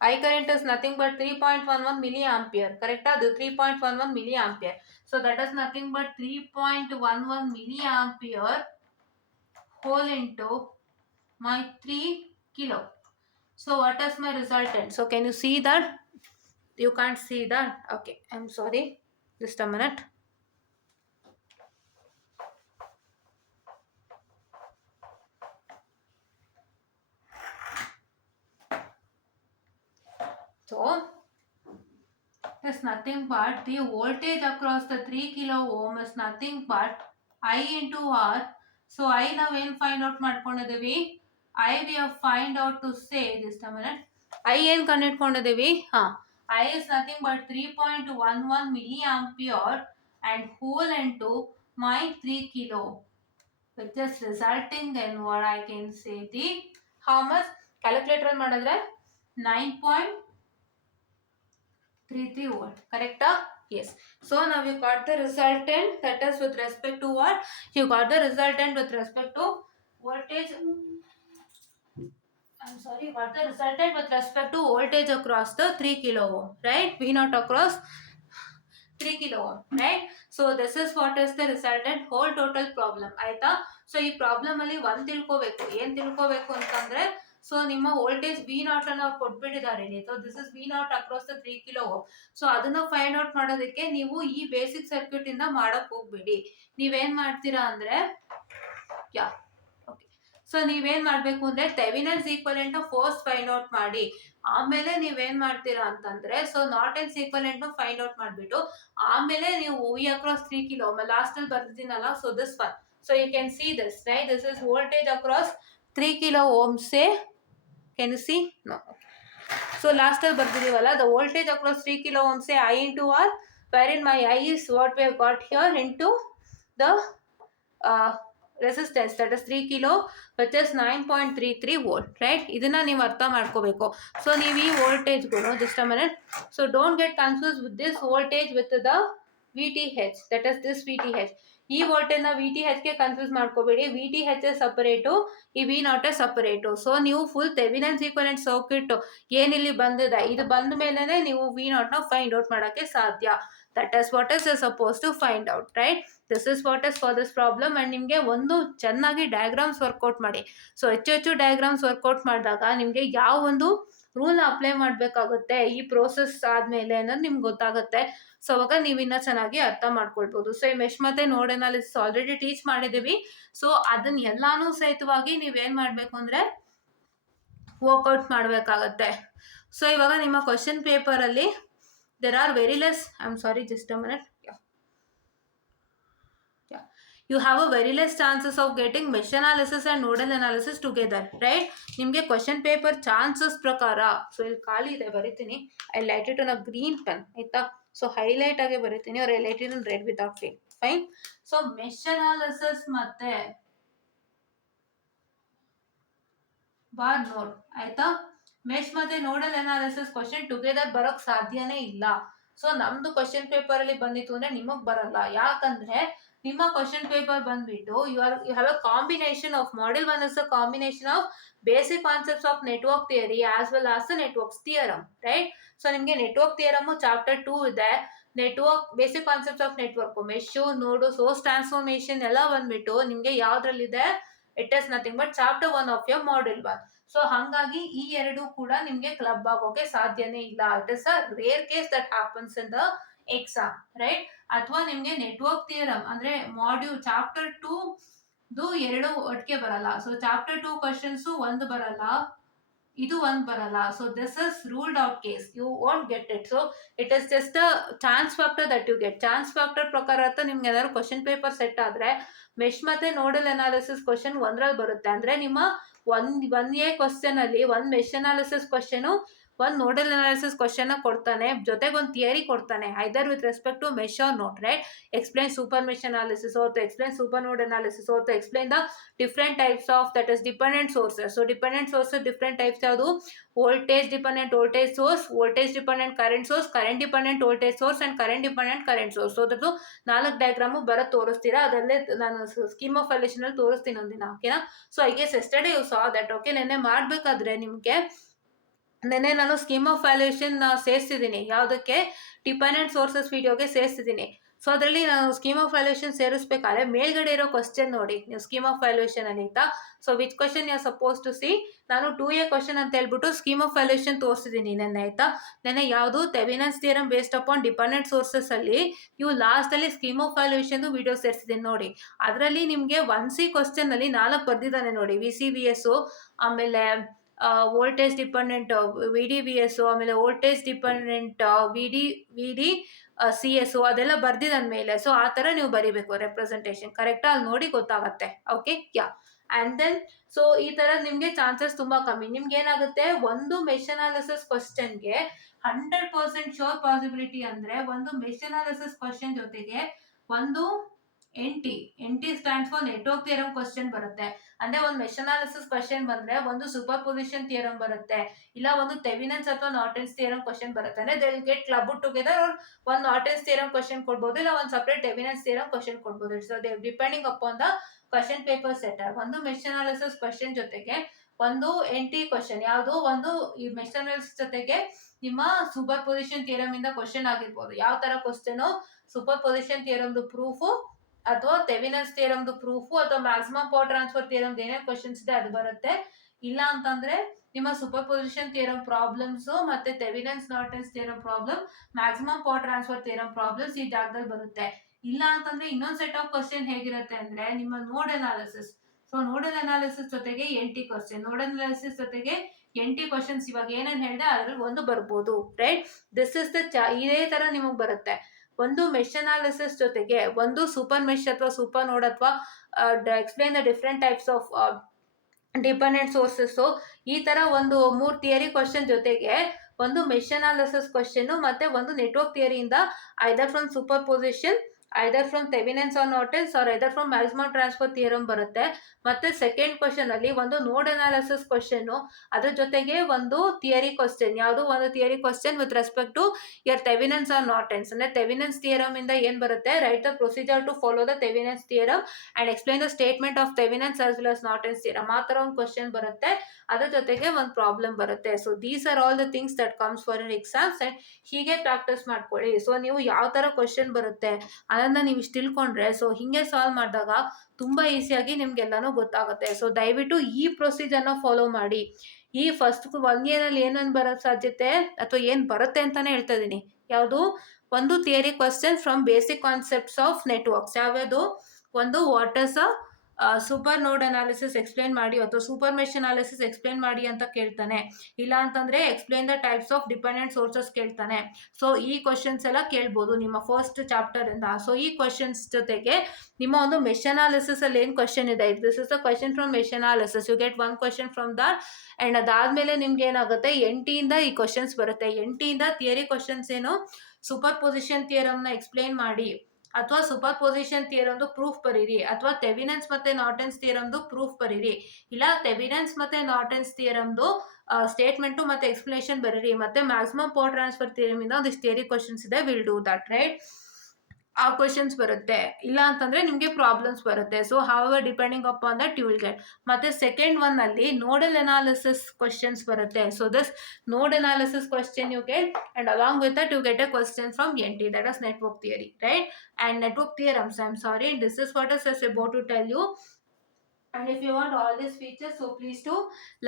I current is nothing but 3.11 milliampere. Correct? ಅದು 3.11 milliampere. So that is nothing but 3.11 milliampere whole into my 3 kilo. So what is my resultant? So can you see that? You can't see that. Okay, I'm sorry. Just a minute. So it's nothing but the voltage across the 3 kilo ohm is nothing but I into R. So I ನಾವೇನು find out ಮಾಡ್ಕೊಂಡಿದ್ದೀವಿ, I we have find out to say just a minute. I ಏನು ಕಂಡುಹಿಡ್ಕೊಂಡಿದ್ದೀವಿ, I is nothing but 3.11 milliampere and whole into my 3 kilo, which is resulting in what I can say the how much, calculator ಅಲ್ಲಿ ಮಾಡಿದ್ರೆ 9.33 volt. Correct? Yes. So now you got the resultant, that is with respect to what? You got the resultant with respect to voltage. I'm sorry, you got the resultant with respect to voltage across the 3 kilo ohm, right? V naught across 3 kilo ohm, right? So this is what is the resultant whole total problem. ಆಯ್ತಾ? ಸೊ ಈ problem ಅಲ್ಲಿ ಒಂದ್ ತಿಳ್ಕೋಬೇಕು, ಏನ್ ತಿಳ್ಕೋಬೇಕು ಅಂತಂದ್ರೆ, ಸೊ ನಿಮ್ಮ voltage V naught ಅನ್ನ ಕೊಟ್ಬಿಟ್ಟಿದ್ದಾರೆ. So this is V naught across the 3 kilo ohm. So ಅದನ್ನ ಫೈಂಡ್ ಔಟ್ ಮಾಡೋದಕ್ಕೆ ನೀವು ಈ ಬೇಸಿಕ್ ಸರ್ಕ್ಯೂಟ್ ಇಂದ ಮಾಡಕ್ ಹೋಗ್ಬೇಡಿ. ನೀವೇನ್ ಮಾಡ್ತೀರಾ ಅಂದ್ರೆ, ಯಾ ಓಕೆ, ಸೊ ನೀವೇನ್ ಮಾಡ್ಬೇಕು ಅಂದ್ರೆ Thevenin's equivalent first find out ಮಾಡಿ, ಆಮೇಲೆ ನೀವೇನ್ ಮಾಡ್ತೀರಾ ಅಂತಂದ್ರೆ, so Norton's equivalent find out ಮಾಡ್ಬಿಟ್ಟು ಆಮೇಲೆ ನೀವು V across 3 kilo ohm last ಅಲ್ಲಿ ಬರ್ದಿದ್ದೀನಲ್ಲ, so this one. So you can see this, right? This is voltage across 3 kilo ohms. Say, can you see? No. So last time ಬರ್ದಿದ್ದೀವಲ್ಲ, the voltage across 3 kilo ohms say I into R, wherein my I is what we have got here into the resistance, that is 3 kilo, which is 9.33 volt, right? ಇದನ್ನ ನೀವು ಅರ್ಥ ಮಾಡ್ಕೋಬೇಕು. ಸೊ ನೀವು ಈ ವೋಲ್ಟೇಜ್ಗಳು just a minute. So don't get confused with this voltage with the VTH, that is this VTH. ಈ voltage ನ VTH ಗೆ ಕನ್ಫ್ಯೂಸ್ ಮಾಡ್ಕೋಬೇಡಿ. VTH ಸಪರೇಟು, ಈ ವಿ ನಾಟ್ ಸಪರೇಟು. ಸೊ ನೀವು ಫುಲ್ ಥೆವೆನಿನ್ಸ್ ಈಕ್ವಲೆಂಟ್ ಸರ್ಕ್ಯೂಟ್ ಏನಿಲ್ಲಿ ಬಂದಿದೆ, ಇದು ಬಂದ ಮೇಲೆನೆ ನೀವು ವಿ ನಾಟ್ ನ ಫೈಂಡ್ ಔಟ್ ಮಾಡಕ್ಕೆ ಸಾಧ್ಯ. That is what is suppose to find out, right? This is what is for this problem. And ನಿಮಗೆ ಒಂದು ಚೆನ್ನಾಗಿ ಡಯಾಗ್ರಾಮ್ಸ್ ವರ್ಕೌಟ್ ಮಾಡಿ. ಸೊ ಹೆಚ್ಚು ಡಯಾಗ್ರಾಮ್ಸ್ ವರ್ಕೌಟ್ ಮಾಡಿದಾಗ ನಿಮಗೆ ಯಾವ ಒಂದು ರೂಲ್ನ ಅಪ್ಲೈ ಮಾಡಬೇಕಾಗುತ್ತೆ ಈ ಪ್ರೋಸೆಸ್ ಆದಮೇಲೆ ಅನ್ನೋದು ನಿಮ್ಗೆ ಗೊತ್ತಾಗುತ್ತೆ. ಸೊ ಅವಾಗ ನೀವು ಇನ್ನೂ ಚೆನ್ನಾಗಿ ಅರ್ಥ ಮಾಡ್ಕೊಳ್ಬೋದು. ಸೊ ಈ ಮೆಶ್ ಮತ್ತೆ ನೋಡ್ ಅನಾಲಿಸಿಸ್ ಆಲ್ರೆಡಿ ಟೀಚ್ ಮಾಡಿದ್ದೀವಿ. ಸೊ ಅದನ್ನ ಎಲ್ಲಾನು ಸಹಿತವಾಗಿ ನೀವೇನು ಮಾಡಬೇಕು ಅಂದರೆ ವರ್ಕೌಟ್ ಮಾಡಬೇಕಾಗತ್ತೆ. ಸೊ ಇವಾಗ ನಿಮ್ಮ ಕ್ವಶನ್ ಪೇಪರಲ್ಲಿ there are very less, I am sorry just a minute. you have a very less chances of getting mesh analysis and nodal analysis together, right? ನಿಮಗೆ ಕ್ವಶನ್ ಪೇಪರ್ ಚಾನ್ಸಸ್ ಪ್ರಕಾರ, ಸೊ ಇಲ್ಲಿ ಖಾಲಿ ಇದೆ ಬರಿತೀನಿ, I light it on a green pen, ಆಯ್ತಾ? So highlight ಆಗಿ ಬರಿತೀನಿ, ಅವ್ರು highlight it in red without fail, fine. So mesh analysis ಮತ್ತೆ ಬಾರ್ ನೋಡ್, ಆಯ್ತಾ? ಮೆಶ್ ಮತ್ತೆ ನೋಡಲ್ ಅನಾಲಿಸಿಸ್ ಕ್ವಶನ್ ಟುಗೆದರ್ ಬರೋಕ್ ಸಾಧ್ಯನೇ ಇಲ್ಲ. ಸೊ ನಮ್ದು ಕ್ವಶನ್ ಪೇಪರ್ ಅಲ್ಲಿ ಬಂದಿತ್ತು ಅಂದ್ರೆ ನಿಮಗ್ ಬರಲ್ಲ. ಯಾಕಂದ್ರೆ ನಿಮ್ಮ ಕ್ವಶನ್ ಪೇಪರ್ ಬಂದ್ಬಿಟ್ಟು you have a combination of model 1 is a combination of basic concepts of network theory as well as the networks theorem, right? So ನಿಮ್ಗೆ ನೆಟ್ವರ್ಕ್ ಥಿಯರಮ್ ಚಾಪ್ಟರ್ 2 ಇದೆ, network basic concepts of network, mesh, node, source transformation ಎಲ್ಲ ಬಂದ್ಬಿಟ್ಟು ನಿಮ್ಗೆ ಯಾವ್ದ್ರಲ್ಲಿದೆ? It is nothing but chapter 1 of your model 1. So ಹಂಗಾಗಿ ಈ ಎರಡು ಕೂಡ ನಿಮ್ಗೆ ಕ್ಲಬ್ ಆಗೋಕೆ ಸಾಧ್ಯನೇ ಇಲ್ಲ. It is a rare case that happens in the exam, right? ಅಥವಾ ನಿಮ್ಗೆ ನೆಟ್ವರ್ಕ್ ಥಿಯರಮ್ ಅಂದ್ರೆ ಮಾಡ್ಯೂಲ್ ಚಾಪ್ಟರ್ 2 ಎರಡು ಒಟ್ಟಿಗೆ ಬರಲ್ಲ. ಸೊ ಚಾಪ್ಟರ್ 2 ಕ್ವಶನ್ಸ್ ಒಂದು ಬರಲ್ಲ, ಇದು ಒಂದು ಬರಲ್ಲ. So this is ruled out case, you want get it. So it is just a chance factor that you get. Chance factor ಪ್ರಕಾರ ನಿಮ್ಗೆ ಏನಾದ್ರು ಕ್ವಶನ್ ಪೇಪರ್ ಸೆಟ್ ಆದ್ರೆ ಮೆಶ್ ಮತ್ತೆ ನೋಡಲ್ ಅನಾಲಿಸಿಸ್ ಕ್ವಶನ್ ಒಂದ್ರಲ್ಲಿ ಬರುತ್ತೆ. ಅಂದ್ರೆ ನಿಮ್ಮ ಒನ್ ಎ ಕ್ವಶನ್ ಅಲ್ಲಿ ಒಂದ್ ಮೆಶ್ ಅನಾಲಿಸಿಸ್ ಕ್ವಶನ್, ಒಂದ್ ನೋಡಲ್ ಅನಾಲಿಸಿಸ್ ಕ್ವಶನ್ ಕೊಡ್ತಾನೆ, ಜೊತೆಗೆ ಒಂದು ಥಿಯರಿ ಕೊಡ್ತಾನೆ, either with respect to mesh or node, right? Explain super mesh analysis or to explain super node analysis or to explain the different types of, that is, dependent sources. So dependent sources different types ಯಾವುದು? voltage dependent voltage source, voltage dependent current source, current dependent voltage source and current dependent current source. So ಅದ್ರದ್ದು 4 ಡಯಾಗ್ರಾಮು ಬರೋದು ತೋರಿಸ್ತೀರಾ, ಅದಲ್ಲೇ ನಾನು scheme of valuation ಅಲ್ಲಿ ತೋರಿಸ್ತೀನಿ ಒಂದಿನ, ಓಕೆನಾ? So I guess yesterday you saw that, okay? ನೆನ್ನೆ ಮಾಡಬೇಕಾದ್ರೆ ನಿಮಗೆ ನೆನ್ನೆ ನಾನು ಸ್ಕೀಮ್ ಆಫ್ ವ್ಯಾಲ್ಯೂಷನ್ ಸೇರಿಸಿದ್ದೀನಿ, ಯಾವುದಕ್ಕೆ? ಡಿಪೆಂಡೆಂಟ್ ಸೋರ್ಸಸ್ ವಿಡಿಯೋಗೆ ಸೇರಿಸಿದ್ದೀನಿ. ಸೊ ಅದರಲ್ಲಿ ನಾನು ಸ್ಕೀಮ್ ಆಫ್ ವ್ಯಾಲ್ಯೂಷನ್ ಸೇರಿಸ್ಬೇಕಾದ್ರೆ ಮೇಲ್ಗಡೆ ಇರೋ ಕ್ವಶನ್ ನೋಡಿ ನೀವು ಸ್ಕೀಮ್ ಆಫ್ ವ್ಯಾಲ್ಯೂಷನ್ ಅಲ್ಲಿ, ಆಯ್ತಾ? So which question you suppose to see, ನಾನು 2A ಕ್ವಶನ್ ಅಂತ ಹೇಳ್ಬಿಟ್ಟು ಸ್ಕೀಮ್ ಆಫ್ ವ್ಯಾಲ್ಯೂಷನ್ ತೋರಿಸಿದ್ದೀನಿ ನೆನ್ನೆ, ಆಯ್ತಾ? ನೆನ್ನೆ ಯಾವುದು? Thevenin's theorem based upon dependent sources ಅಲ್ಲಿ ನೀವು ಲಾಸ್ಟ್ ಅಲ್ಲಿ ಸ್ಕೀಮ್ ಆಫ್ ವ್ಯಾಲ್ಯೂಷನ್ ವಿಡಿಯೋ ಸೇರಿಸಿದ್ದೀನಿ ನೋಡಿ. ಅದರಲ್ಲಿ ನಿಮಗೆ 1C ಕ್ವಶನ್ ಅಲ್ಲಿ 4 ಬರ್ದಿದ್ದಾನೆ ನೋಡಿ, VCVS, ಆಮೇಲೆ ವೋಲ್ಟೇಜ್ ಡಿಪೆಂಡೆಂಟ್ VDVS, ಆಮೇಲೆ ವೋಲ್ಟೇಜ್ ಡಿಪೆಂಡೆಂಟ್ VD CS, ಅದೆಲ್ಲ ಬರ್ದಿದ್ದಾನ ಮೇಲೆ. ಸೊ ಆ ಥರ ನೀವು ಬರಿಬೇಕು ರೆಪ್ರೆಸೆಂಟೇಷನ್, ಕರೆಕ್ಟಾ? ಅಲ್ಲಿ ನೋಡಿ ಗೊತ್ತಾಗತ್ತೆ, okay? Yeah. And then so ಈ ಥರ ನಿಮಗೆ ಚಾನ್ಸಸ್ ತುಂಬ ಕಮ್ಮಿ. ನಿಮ್ಗೆ ಏನಾಗುತ್ತೆ, ಒಂದು ಮೆಶ್ ಅನಾಲಿಸಿಸ್ ಕ್ವಶನ್ಗೆ 100% ಶೋರ್ ಪಾಸಿಬಿಲಿಟಿ ಅಂದರೆ ಒಂದು ಮೆಶ್ ಅನಾಲಿಸಿಸ್ ಕ್ವಶನ್ ಜೊತೆಗೆ ಒಂದು NT stands for network theorem question ಬರುತ್ತೆ. ಅಂದ್ರೆ ಒಂದು ಮೆಶ್ ಅನಾಲಿಸಿಸ್ ಕ್ವಶನ್ ಬಂದ್ರೆ ಒಂದು ಸೂಪರ್ ಪೊಸಿಷನ್ ಥಿಯರಮ್ ಬರುತ್ತೆ, ಇಲ್ಲ ಒಂದು ಥೆವೆನಿನ್ಸ್ ಅಥವಾ ನಾರ್ಟನ್ಸ್ ಥಿಯರಮ್ ಕ್ವಶನ್ ಬರುತ್ತೆ. ಅಂದ್ರೆ they will get club together, ಒಂದು ನಾರ್ಟನ್ಸ್ ಥಿಯರಮ್ ಕ್ವಶನ್ ಕೊಡ್ಬೋದು, ಇಲ್ಲ ಒಂದು ಸಪರೇಟ್ ಥೆವೆನಿನ್ಸ್ ಥಿಯರಮ್ ಕ್ವಶನ್ ಕೊಡ್ಬೋದು. So they depending upon the question paper centre. ಒಂದು ಮೆಶ್ ಅನಾಲಿಸಿಸ್ ಕ್ವಶನ್ ಜೊತೆಗೆ ಒಂದು NT ಕ್ವಶನ್, ಯಾವುದು? ಒಂದು ಈ ಮೆಶ್ ಅನಾಲಿಸಿಸ್ ಜೊತೆಗೆ ನಿಮ್ಮ ಸೂಪರ್ ಪೊಸಿಷನ್ ಥಿಯರಮ್ ಇಂದ ಕ್ವಶನ್ ಆಗಿರ್ಬೋದು. ಯಾವ ತರ ಕ್ವಶನ್? ಸೂಪರ್ ಪೊಸಿಷನ್ ಥಿಯರಮ್ದು ಪ್ರೂಫು, ಅಥವಾ ಥೆವೆನಿನ್ಸ್ ಥಿಯರಮ್ದು ಪ್ರೂಫು, ಅಥವಾ ಮ್ಯಾಕ್ಸಿಮಮ್ ಪವರ್ ಟ್ರಾನ್ಸ್ಫರ್ ಥಿಯರಮ್ದು ಏನೇನು ಕ್ವಶನ್ಸ್ ಇದೆ ಅದು ಬರುತ್ತೆ. ಇಲ್ಲ ಅಂತಂದ್ರೆ ನಿಮ್ಮ ಸೂಪರ್ ಪೊಸಿಷನ್ ಥಿಯರಮ್ ಪ್ರಾಬ್ಲಮ್ಸ್ ಮತ್ತೆ Thevenin's Norton's theorem problem, maximum power transfer theorem problems ಈ ಜಾಗದಲ್ಲಿ ಬರುತ್ತೆ. ಇಲ್ಲ ಅಂತಂದ್ರೆ ಇನ್ನೊಂದು ಸೆಟ್ ಆಫ್ ಕ್ವಶನ್ ಹೇಗಿರುತ್ತೆ ಅಂದ್ರೆ ನಿಮ್ಮ ನೋಡ್ ಅನಾಲಿಸಿಸ್. ಸೊ ನೋಡಲ್ ಅನಾಲಿಸಿಸ್ ಜೊತೆಗೆ NT ಕ್ವಶನ್, ನೋಡಲ್ ಅನಾಲಿಸಿಸ್ ಜೊತೆಗೆ NT ಕ್ವಶನ್ಸ್ ಇವಾಗ ಏನೇನು ಹೇಳಿದೆ ಅದ್ರಲ್ಲಿ ಒಂದು ಬರ್ಬೋದು, ರೈಟ್? ದಿಸ್ ಇಸ್ ದ ಇದೇ ತರ ನಿಮಗೆ ಬರುತ್ತೆ. ಒಂದು ಮೆಶ್ ಅನಾಲಿಸಿಸ್ ಜೊತೆಗೆ ಒಂದು ಸೂಪರ್ ಮೆಶ್ ಅಥವಾ ಸೂಪರ್ ನೋಡ್ ಅಥವಾ explain the different types of dependent sources, ಈ ತರ ಒಂದು 3 ಥಿಯರಿ ಕ್ವಶನ್ ಜೊತೆಗೆ ಒಂದು ಮೆಶ್ ಅನಾಲಿಸಿಸ್ ಕ್ವಶನ್ ಮತ್ತೆ ಒಂದು ನೆಟ್ವರ್ಕ್ ಥಿಯರಿಯಿಂದ either from superposition, either from Thevenin's or Norton's or either from maximum transfer theorem ಬರುತ್ತೆ. ಮತ್ತೆ ಸೆಕೆಂಡ್ ಕ್ವಶನ್ ಅಲ್ಲಿ ಒಂದು ನೋಡ್ ಅನಾಲಿಸಿಸ್ ಕ್ವಶನ್, ಅದ್ರ ಜೊತೆಗೆ ಒಂದು ಥಿಯರಿ ಕ್ವಶನ್, ಯಾವುದು? ಒಂದು theory question with respect to your Thevenin's or Norton's. ಅಂದ್ರೆ ಥೆವೆನಿನ್ಸ್ ಥಿಯರಮ್ ಇಂದ ಏನ್ ಬರುತ್ತೆ? Write the procedure to follow the Thevenin's theorem and explain the statement of Thevenin's as well as Norton's theorem. ಆ ತರ ಒಂದು ಕ್ವಶನ್ ಬರುತ್ತೆ, ಅದ್ರ ಜೊತೆಗೆ ಒಂದು ಪ್ರಾಬ್ಲಮ್ ಬರುತ್ತೆ. So these are all the things that comes for your exams and ಹೀಗೆ practice ಮಾಡ್ಕೊಳ್ಳಿ. ಸೊ ನೀವು ಯಾವ ತರ ಕ್ವಶನ್ ಬರುತ್ತೆ ಅದನ್ನ ನೀವು ಇಷ್ಟು ತಿಳ್ಕೊಂಡ್ರೆ ಸೊ ಹಿಂಗೆ ಸಾಲ್ವ್ ಮಾಡಿದಾಗ ತುಂಬಾ ಈಸಿಯಾಗಿ ನಿಮ್ಗೆಲ್ಲಾನು ಗೊತ್ತಾಗುತ್ತೆ. ಸೊ ದಯವಿಟ್ಟು ಈ ಪ್ರೊಸೀಜರ್ನ ಫಾಲೋ ಮಾಡಿ. ಈ ಫಸ್ಟ್ 1 ಇಯರಲ್ಲಿ ಏನೇನು ಬರೋ ಸಾಧ್ಯತೆ ಅಥವಾ ಏನು ಬರುತ್ತೆ ಅಂತಾನೆ ಹೇಳ್ತಾ ಇದ್ದೀನಿ. ಯಾವುದು? ಒಂದು theory question from basic concepts of networks. ಯಾವ್ಯಾವುದು? ಒಂದು what is a super node analysis explain ಮಾಡಿ ಅಥವಾ ಸೂಪರ್ ಮೆಶ್ ಅನಾಲಿಸಿಸ್ ಎಕ್ಸ್ಪ್ಲೇನ್ ಮಾಡಿ ಅಂತ ಕೇಳ್ತಾನೆ. ಇಲ್ಲ ಅಂತಂದ್ರೆ explain the types of dependent sources ಕೇಳ್ತಾನೆ. ಸೊ ಈ ಕ್ವಶನ್ಸ್ ಎಲ್ಲ ಕೇಳ್ಬೋದು ನಿಮ್ಮ ಫಸ್ಟ್ ಚಾಪ್ಟರ್ ಇಂದ. ಸೊ ಈ ಕ್ವಶನ್ಸ್ ಜೊತೆಗೆ ನಿಮ್ಮ ಒಂದು ಮೆಶ್ ಅನಾಲಿಸಿಸ್ ಅಲ್ಲಿ ಏನ್ ಕ್ವಶನ್ ಇದೆ, this is the question from mesh analysis, you get one question from that. And ಅದಾದ್ಮೇಲೆ ನಿಮ್ಗೆ ಏನಾಗುತ್ತೆ, ಎಂಟಿಯಿಂದ ಈ ಕ್ವಶನ್ಸ್ ಬರುತ್ತೆ. ಎಂಟಿಯಿಂದ ಥಿಯರಿ ಕ್ವಶನ್ಸ್ ಏನು, ಸೂಪರ್ ಪೊಸಿಷನ್ ಥಿಯರಮ್ ನ ಎಕ್ಸ್ಪ್ಲೇನ್ ಮಾಡಿ, ಅಥವಾ ಸೂಪರ್ ಪೊಸಿಷನ್ ಥಿಯರಮ್ದು ಪ್ರೂಫ್ ಬರೀರಿ, ಅಥವಾ ಥೆವಿನನ್ಸ್ ಮತ್ತೆ ನಾರ್ಟನ್ಸ್ ಥಿಯರಮ್ದು ಪ್ರೂಫ್ ಬರೀರಿ, ಇಲ್ಲ ಥೆವಿನನ್ಸ್ ಮತ್ತೆ ನಾರ್ಟನ್ಸ್ ಥಿಯರಮ್ದು ಸ್ಟೇಟ್ಮೆಂಟ್ ಮತ್ತೆ ಎಕ್ಸ್ಪ್ಲನೇಷನ್ ಬರೀರಿ, ಮತ್ತೆ ಮ್ಯಾಕ್ಸಿಮಮ್ ಪವರ್ ಟ್ರಾನ್ಸ್ಫರ್ ಥಿಯರಮ್ ಇಂದ ಒಂದಿಷ್ಟು ಥಿಯರಿ ಕ್ವಶನ್ಸ್ ಇದೆ, ವಿಲ್ ಡೂ ದಟ್ ರೈಟ್. ಆ ಕ್ವಶನ್ಸ್ ಬರುತ್ತೆ. ಇಲ್ಲ ಅಂತಂದ್ರೆ ನಿಮ್ಗೆ ಪ್ರಾಬ್ಲಮ್ಸ್ ಬರುತ್ತೆ. So how depending upon that you will get. ಮತ್ತೆ ಸೆಕೆಂಡ್ ಒನ್ ಅಲ್ಲಿ ನೋಡಲ್ ಅನಾಲಿಸಿಸ್ ಕ್ವಶನ್ಸ್ ಬರುತ್ತೆ. So this node analysis question you get, and along with that you get a question from NT, that is network theory, right? And network theorems, I'm sorry, this is what is about to tell you. And if you want all these features, so please do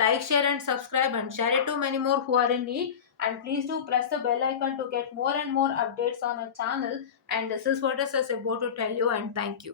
like, share and subscribe, and share it to many more who are in need. And please do press the bell icon to get more and more updates on our channel. And this is what is about to tell you, and thank you.